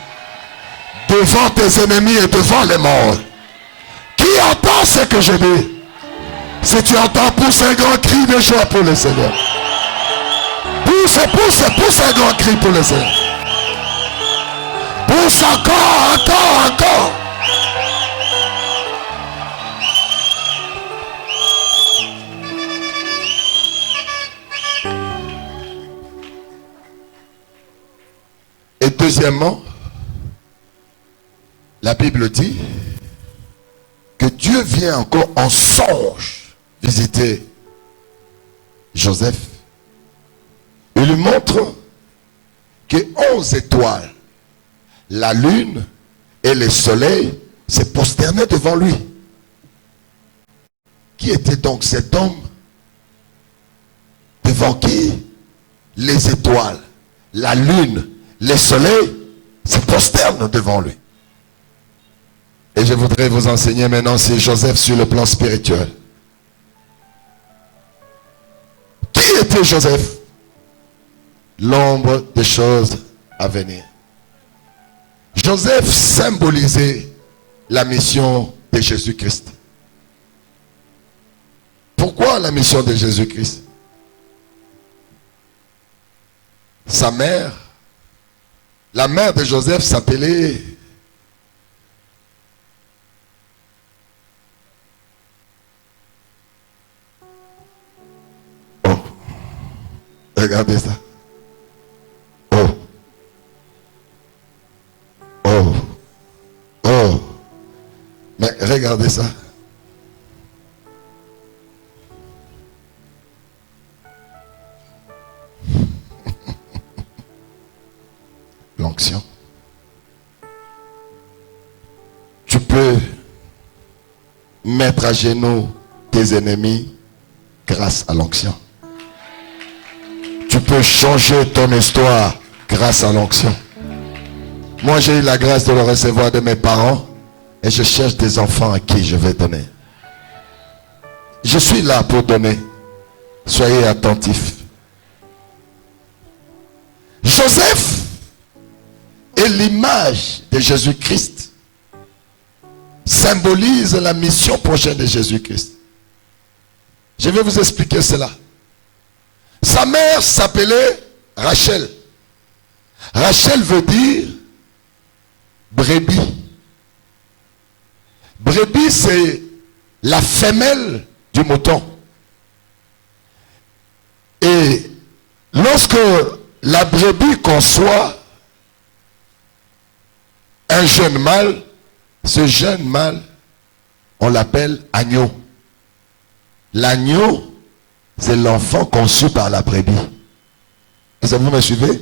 devant tes ennemis et devant les morts. Qui entend ce que je dis? Si tu entends, pousse un grand cri de joie pour le Seigneur. Pousse un grand cri pour le Seigneur. Pousse encore. Et deuxièmement, la Bible dit que Dieu vient encore en songe visiter Joseph, il lui montre que 11 étoiles, la lune et le soleil se prosternaient devant lui. Qui était donc cet homme devant qui les étoiles, la lune, le soleil se prosternent devant lui? Et je voudrais vous enseigner maintenant c'est Joseph sur le plan spirituel. Qui était Joseph? L'ombre des choses à venir. Joseph symbolisait la mission de Jésus-Christ. Pourquoi la mission de Jésus-Christ? Sa mère, la mère de Joseph s'appelait regardez ça. Oh. Oh. Oh. Mais regardez ça. L'onction. Tu peux mettre à genoux tes ennemis grâce à l'onction. Tu peux changer ton histoire grâce à l'onction. Moi, j'ai eu la grâce de le recevoir de mes parents et je cherche des enfants à qui je vais donner. Je suis là pour donner. Soyez attentifs. Joseph est l'image de Jésus-Christ. Symbolise la mission prochaine de Jésus-Christ. Je vais vous expliquer cela. Sa mère s'appelait Rachel. Rachel veut dire brebis. Brebis, c'est la femelle du mouton. Et lorsque la brebis conçoit un jeune mâle, ce jeune mâle, on l'appelle agneau. L'agneau, c'est l'enfant conçu par la brebis. Est-ce que vous me suivez?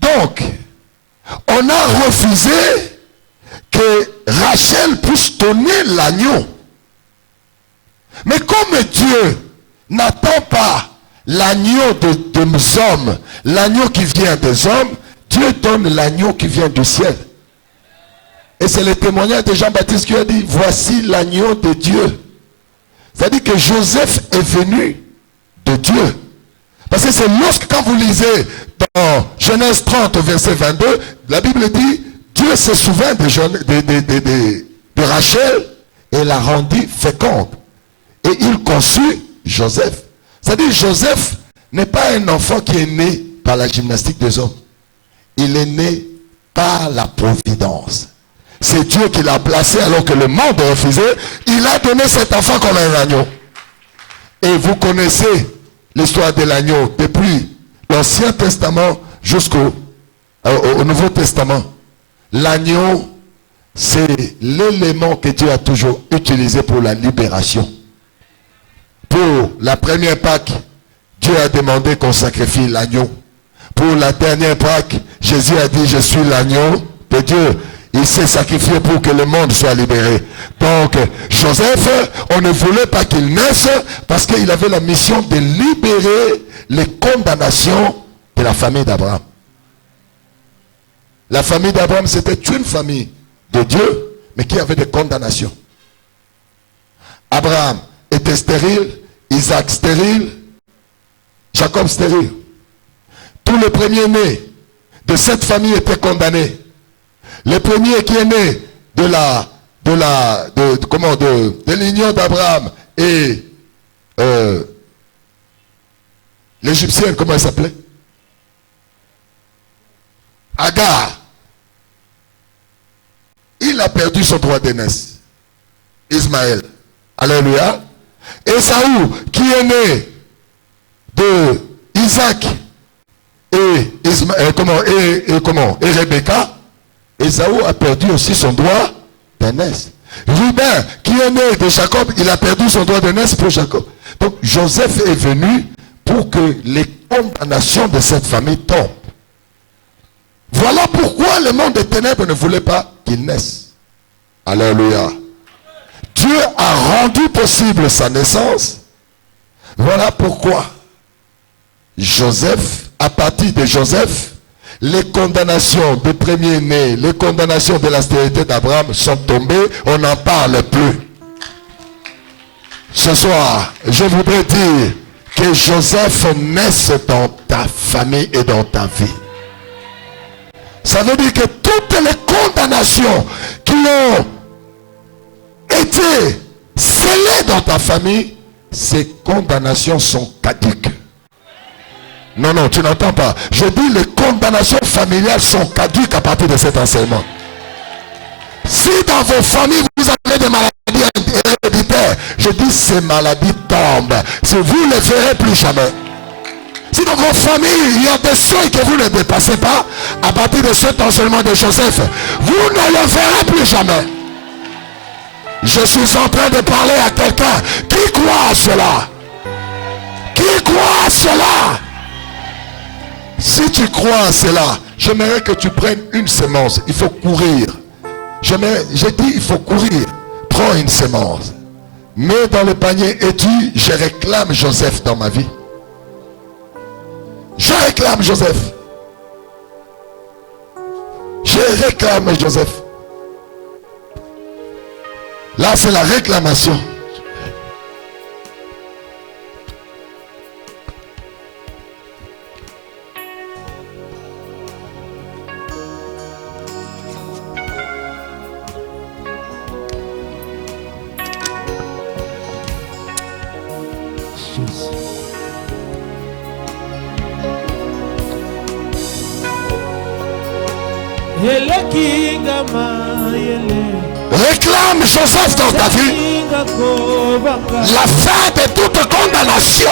Donc, on a refusé que Rachel puisse donner l'agneau. Mais comme Dieu n'attend pas l'agneau des hommes, l'agneau qui vient des hommes, Dieu donne l'agneau qui vient du ciel. Et c'est le témoignage de Jean-Baptiste qui a dit, voici l'agneau de Dieu. C'est-à-dire que Joseph est venu de Dieu. Parce que c'est lorsque, quand vous lisez dans Genèse 30, verset 22, la Bible dit, Dieu se souvint de Rachel et l'a rendue féconde. Et il conçut Joseph. C'est-à-dire Joseph n'est pas un enfant qui est né par la gymnastique des hommes. Il est né par la providence. C'est Dieu qui l'a placé alors que le monde refusait. Il a donné cet enfant comme un agneau. Et vous connaissez l'histoire de l'agneau depuis l'Ancien Testament jusqu'au Nouveau Testament. L'agneau, c'est l'élément que Dieu a toujours utilisé pour la libération. Pour la première Pâque, Dieu a demandé qu'on sacrifie l'agneau. Pour la dernière Pâque, Jésus a dit, je suis l'agneau de Dieu. Il s'est sacrifié pour que le monde soit libéré. Donc, Joseph, on ne voulait pas qu'il naisse parce qu'il avait la mission de libérer les condamnations de la famille d'Abraham. La famille d'Abraham, c'était une famille de Dieu, mais qui avait des condamnations. Abraham était stérile, Isaac stérile, Jacob stérile. Tous les premiers-nés de cette famille étaient condamnés. Le premier qui est né de l'union d'Abraham et l'Égyptienne, comment elle s'appelait? Agar. Il a perdu son droit d'aînesse. Ismaël. Alléluia. Ésaü, qui est né de Isaac et Rebecca. Ésaü a perdu aussi son droit d'aînesse. Ruben, qui est né de Jacob, il a perdu son droit de naissance pour Jacob. Donc Joseph est venu pour que les condamnations de cette famille tombent. Voilà pourquoi le monde des ténèbres ne voulait pas qu'il naisse. Alléluia. Dieu a rendu possible sa naissance. Voilà pourquoi Joseph, à partir de Joseph, les condamnations des premiers-nés, les condamnations de l'astérité d'Abraham sont tombées, on n'en parle plus. Ce soir, je voudrais dire que Joseph naisse dans ta famille et dans ta vie. Ça veut dire que toutes les condamnations qui ont été scellées dans ta famille, ces condamnations sont caduques. Non, non, tu n'entends pas. Je dis les condamnations familiales sont caduques à partir de cet enseignement. Si dans vos familles vous avez des maladies héréditaires, je dis ces maladies tombent. Si vous ne les verrez plus jamais. Si dans vos familles, il y a des seuils que vous ne dépassez pas, à partir de cet enseignement de Joseph, vous ne le verrez plus jamais. Je suis en train de parler à quelqu'un qui croit à cela. Qui croit à cela? Si tu crois à cela, j'aimerais que tu prennes une sémence. Il faut courir. J'ai dit, il faut courir. Prends une sémence. Mets dans le panier et dis, je réclame Joseph dans ma vie. Je réclame Joseph. Je réclame Joseph. Là, c'est la réclamation. Réclame Joseph dans ta vie. La fin de toute condamnation.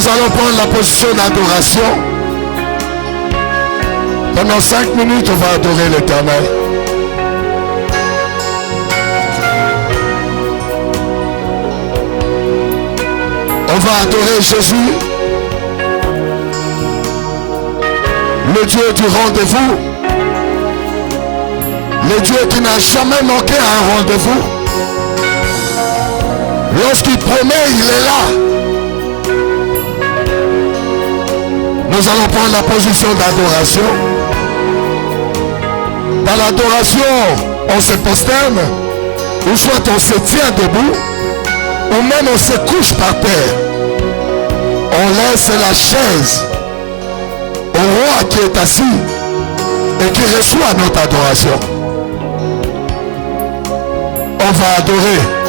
Nous allons prendre la position d'adoration. Pendant 5 minutes, on va adorer l'Éternel. On va adorer Jésus, le Dieu du rendez-vous, le Dieu qui n'a jamais manqué à un rendez-vous. Lorsqu'il promet, il est là. Nous allons prendre la position d'adoration. Dans l'adoration, on se prosterne, ou soit on se tient debout, ou même on se couche par terre. On laisse la chaise au roi qui est assis et qui reçoit notre adoration. On va adorer.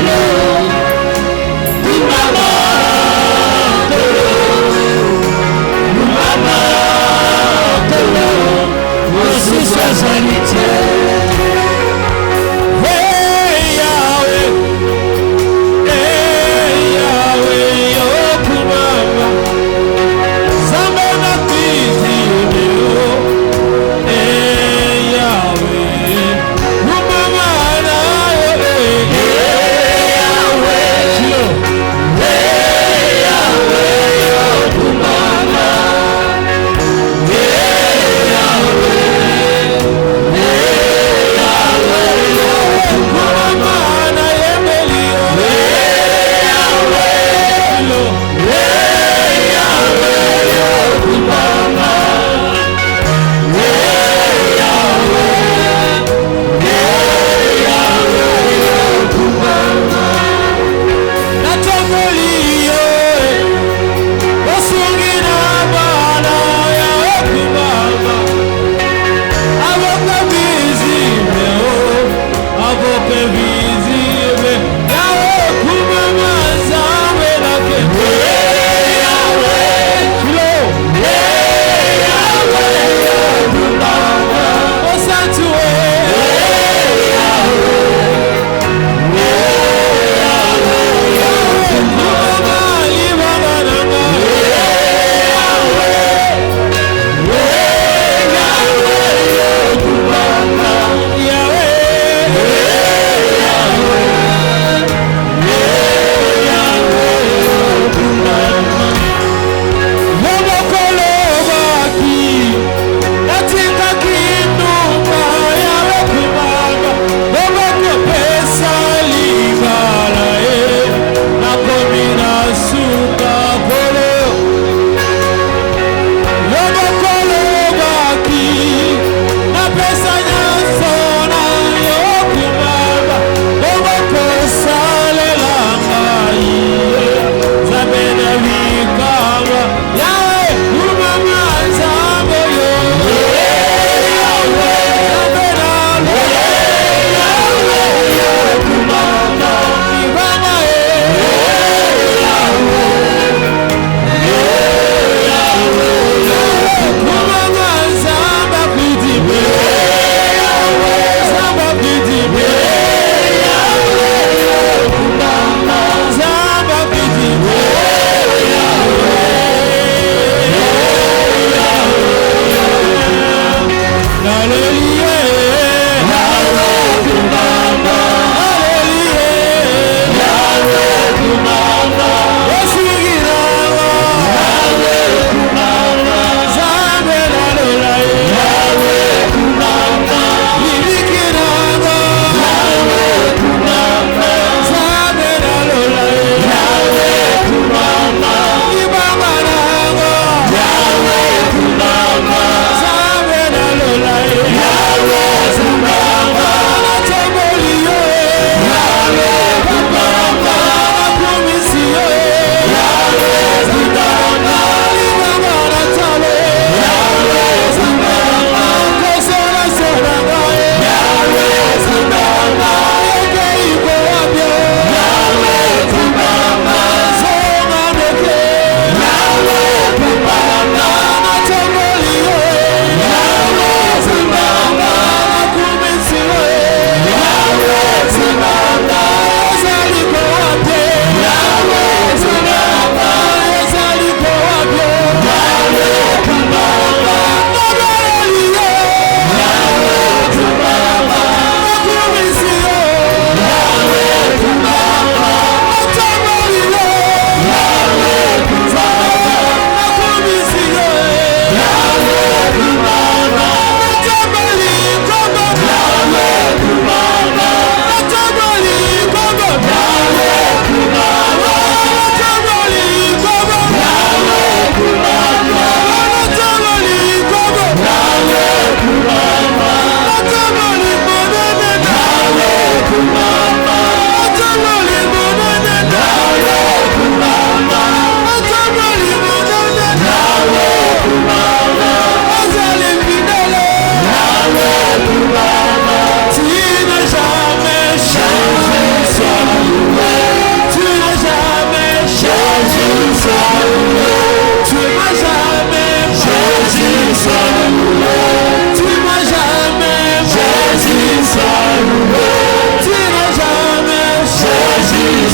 Hello.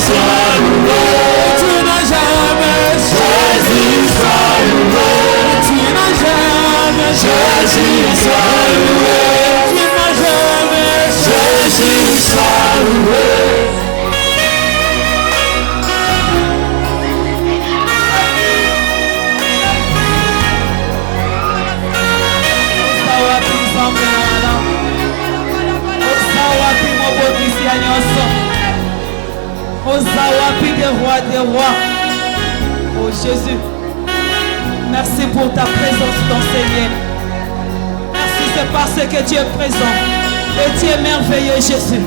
sois loué. Tu n'as jamais, Jésus sois loué. Tu n'as jamais, Jésus sois loué. Tu n'as jamais, Jésus sois loué. Osawapi des rois, des rois. Oh Jésus, merci pour ta présence dans ces lieux. Merci, c'est parce que tu es présent et tu es merveilleux, Jésus.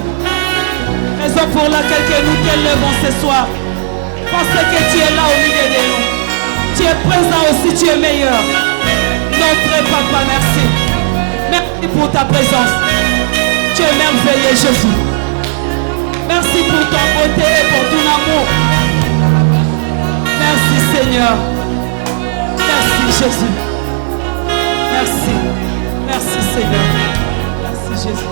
Raison pour laquelle que nous t'élevons ce soir, parce que tu es là au milieu de nous. Tu es présent aussi, tu es meilleur. Notre Papa, merci. Merci pour ta présence. Tu es merveilleux, Jésus. Merci pour ton beauté et pour ton amour. Merci Seigneur. Merci Jésus. Merci. Merci Seigneur. Merci Jésus.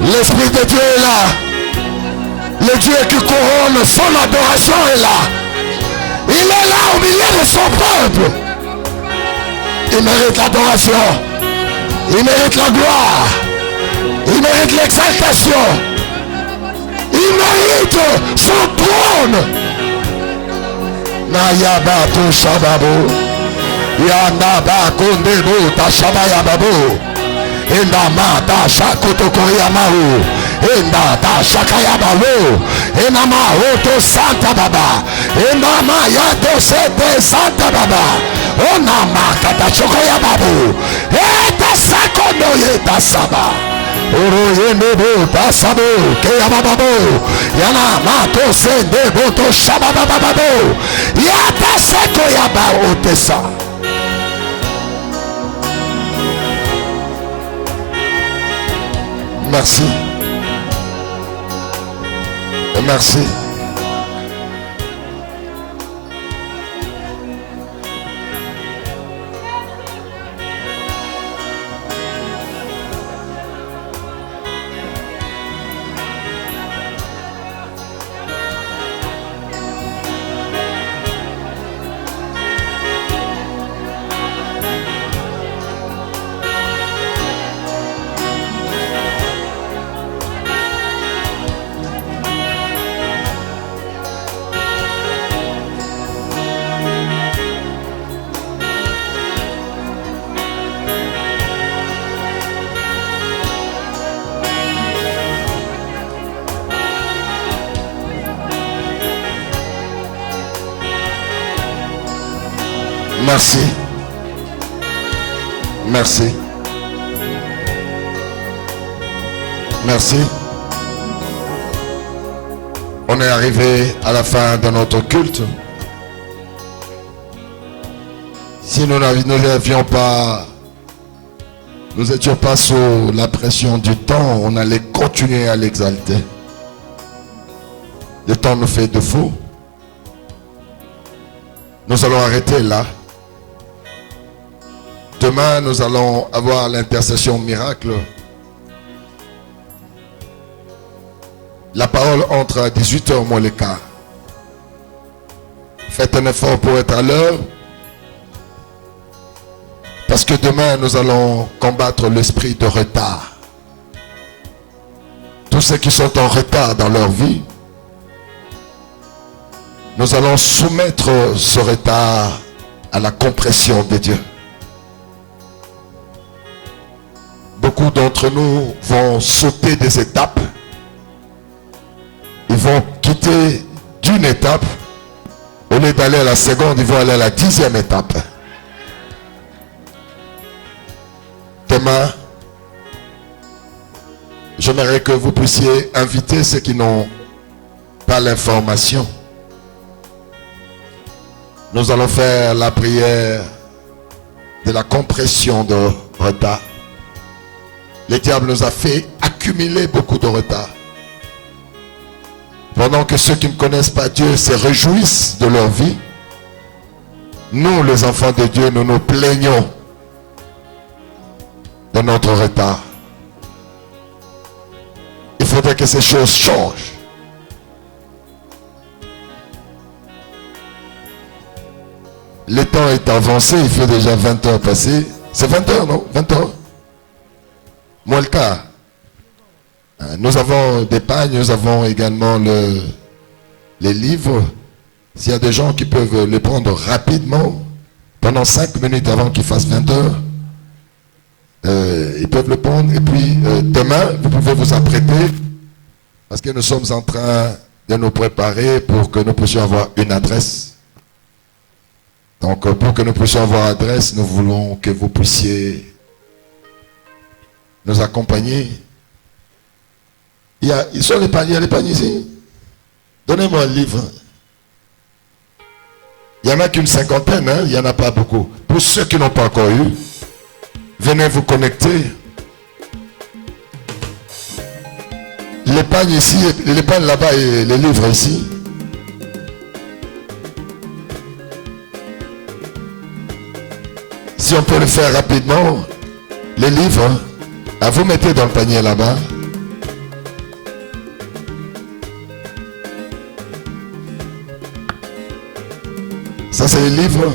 L'Esprit de Dieu est là. Le Dieu qui couronne son adoration est là. Il est là au milieu de son peuple. Il mérite l'adoration. Il mérite la gloire. Il mérite l'exaltation. Il mérite son trône. Nayabato Shababo. Yanaba Kondebo Tashabayababo. Enda mata shakotoko yamau. Enda ta shakayabawo. Enda ma oto santa baba. Enda ma yato sete santa baba. Ona ma kata chokoyababu. Eta sakono yeta saba. Oro yende bo ta sabo ke yabababo. Yana mato sende bo to shababababo. Yata seko yaba otesa. Merci. Et merci. Merci. Merci. Merci. On est arrivé à la fin de notre culte. Si nous n'avions pas, nous n'étions pas sous la pression du temps, on allait continuer à l'exalter. Le temps nous fait défaut. Nous allons arrêter là. Demain, nous allons avoir l'intercession miracle. La parole entre à 18h moins le quart. Faites un effort pour être à l'heure. Parce que demain, nous allons combattre l'esprit de retard. Tous ceux qui sont en retard dans leur vie, nous allons soumettre ce retard à la compression de Dieu. Beaucoup d'entre nous vont sauter des étapes. Ils vont quitter d'une étape. Au lieu d'aller à la seconde, ils vont aller à la 10e étape. Demain, j'aimerais que vous puissiez inviter ceux qui n'ont pas l'information. Nous allons faire la prière de la compression de retard. Le diable nous a fait accumuler beaucoup de retard. Pendant que ceux qui ne connaissent pas Dieu se réjouissent de leur vie, nous, les enfants de Dieu, nous nous plaignons de notre retard. Il faudrait que ces choses changent. Le temps est avancé, il fait déjà 20 heures passées. C'est 20 heures, non? 20 heures? Moins le cas. Nous avons des pagnes, nous avons également les livres. S'il y a des gens qui peuvent les prendre rapidement, pendant 5 minutes avant qu'il fasse 20 heures, ils peuvent le prendre. Et puis demain, vous pouvez vous apprêter, parce que nous sommes en train de nous préparer pour que nous puissions avoir une adresse. Donc pour que nous puissions avoir adresse, nous voulons que vous puissiez nous accompagner. Il y a les paniers ici. Donnez-moi un livre. Il n'y en a qu'une cinquantaine, hein? Il n'y en a pas beaucoup. Pour ceux qui n'ont pas encore eu, venez vous connecter. Les pagnes ici, les pagnes là-bas et les livres ici. Si on peut le faire rapidement, les livres, vous mettez dans le panier là-bas. Ça, c'est les livres.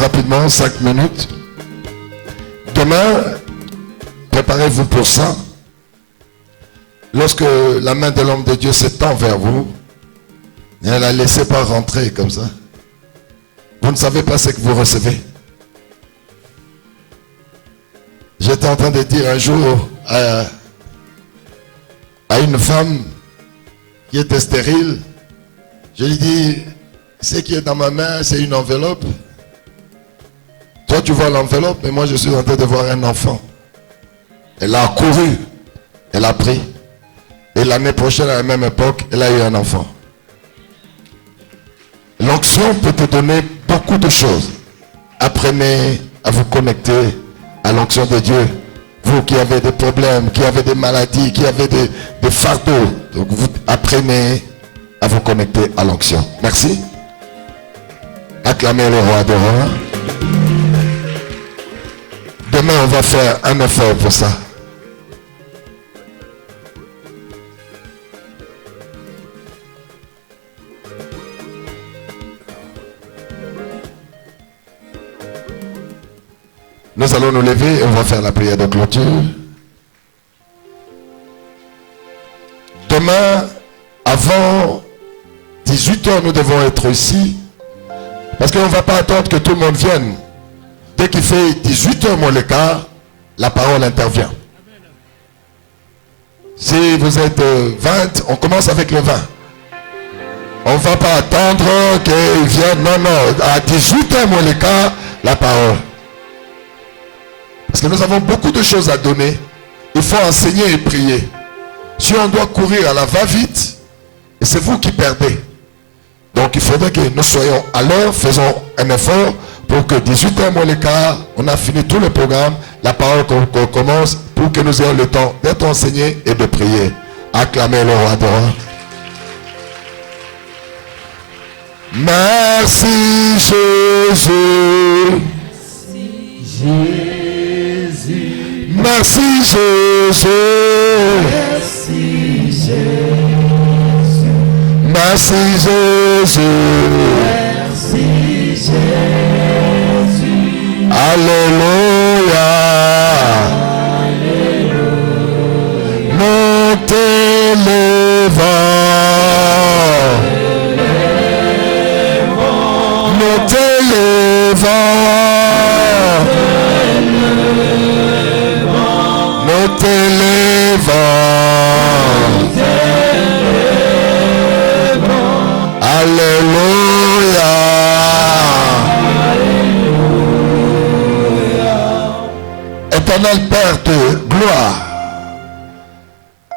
Rapidement, 5 minutes. Demain, préparez-vous pour ça. Lorsque la main de l'homme de Dieu s'étend vers vous, ne la laissez pas rentrer comme ça. Vous ne savez pas ce que vous recevez. J'étais en train de dire un jour à une femme qui était stérile, je lui dis, ce qui est dans ma main, c'est une enveloppe. Toi, tu vois l'enveloppe, mais moi, je suis en train de voir un enfant. Elle a couru, elle a pris. Et l'année prochaine, à la même époque, elle a eu un enfant. L'onction peut te donner beaucoup de choses. Apprenez à vous connecter à l'onction de Dieu. Vous qui avez des problèmes, qui avez des maladies, qui avez des fardeaux. Donc, vous apprenez à vous connecter à l'onction. Merci. Acclamez le roi des rois. Demain, on va faire un effort pour ça. Nous allons nous lever et on va faire la prière de clôture. Demain, avant 18h, nous devons être ici. Parce qu'on ne va pas attendre que tout le monde vienne. Dès qu'il fait 18h moins le quart, la parole intervient. Si vous êtes 20, on commence avec le 20. On ne va pas attendre qu'ils viennent. Non, à 18h moins le quart, la parole. Parce que nous avons beaucoup de choses à donner. Il faut enseigner et prier. Si on doit courir à la va-vite, et c'est vous qui perdez. il faudrait que nous soyons à l'heure, faisons un effort pour que 18h moins le quart, on a fini tout le programme, la parole qu'on commence, pour que nous ayons le temps d'être enseignés et de prier. Acclamez le roi de rois. Merci Jésus. Merci Jésus. Merci Jésus. Merci Jésus. Merci Jésus. Alléluia. Nous t'élevons. Nous t'élevons. Nous t'élevons. Alléluia. Éternel Père de gloire,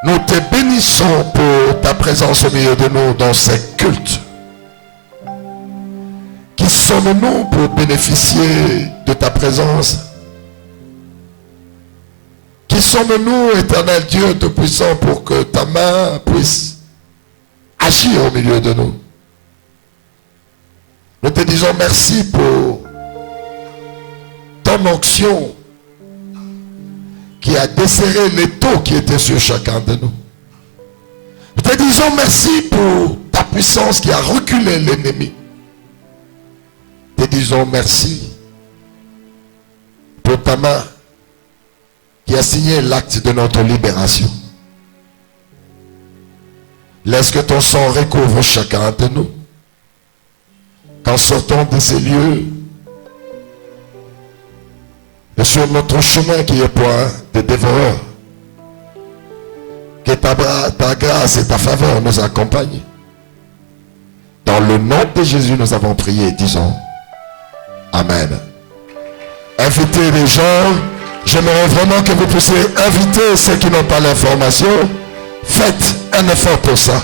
nous te bénissons pour ta présence au milieu de nous dans ces cultes. Qui sommes-nous pour bénéficier de ta présence? Qui sommes-nous, éternel Dieu Tout-Puissant, pour que ta main puisse agir au milieu de nous? Nous te disons merci pour ton onction qui a desserré l'étau qui était sur chacun de nous. Nous te disons merci pour ta puissance qui a reculé l'ennemi. Nous te disons merci pour ta main qui a signé l'acte de notre libération. Laisse que ton sang recouvre chacun de nous. Qu'en sortant de ces lieux, et sur notre chemin qui est point de dévoreur, que ta grâce et ta faveur nous accompagnent. Dans le nom de Jésus, nous avons prié, disons Amen. Invitez les gens. J'aimerais vraiment que vous puissiez inviter ceux qui n'ont pas l'information. Faites un effort pour ça.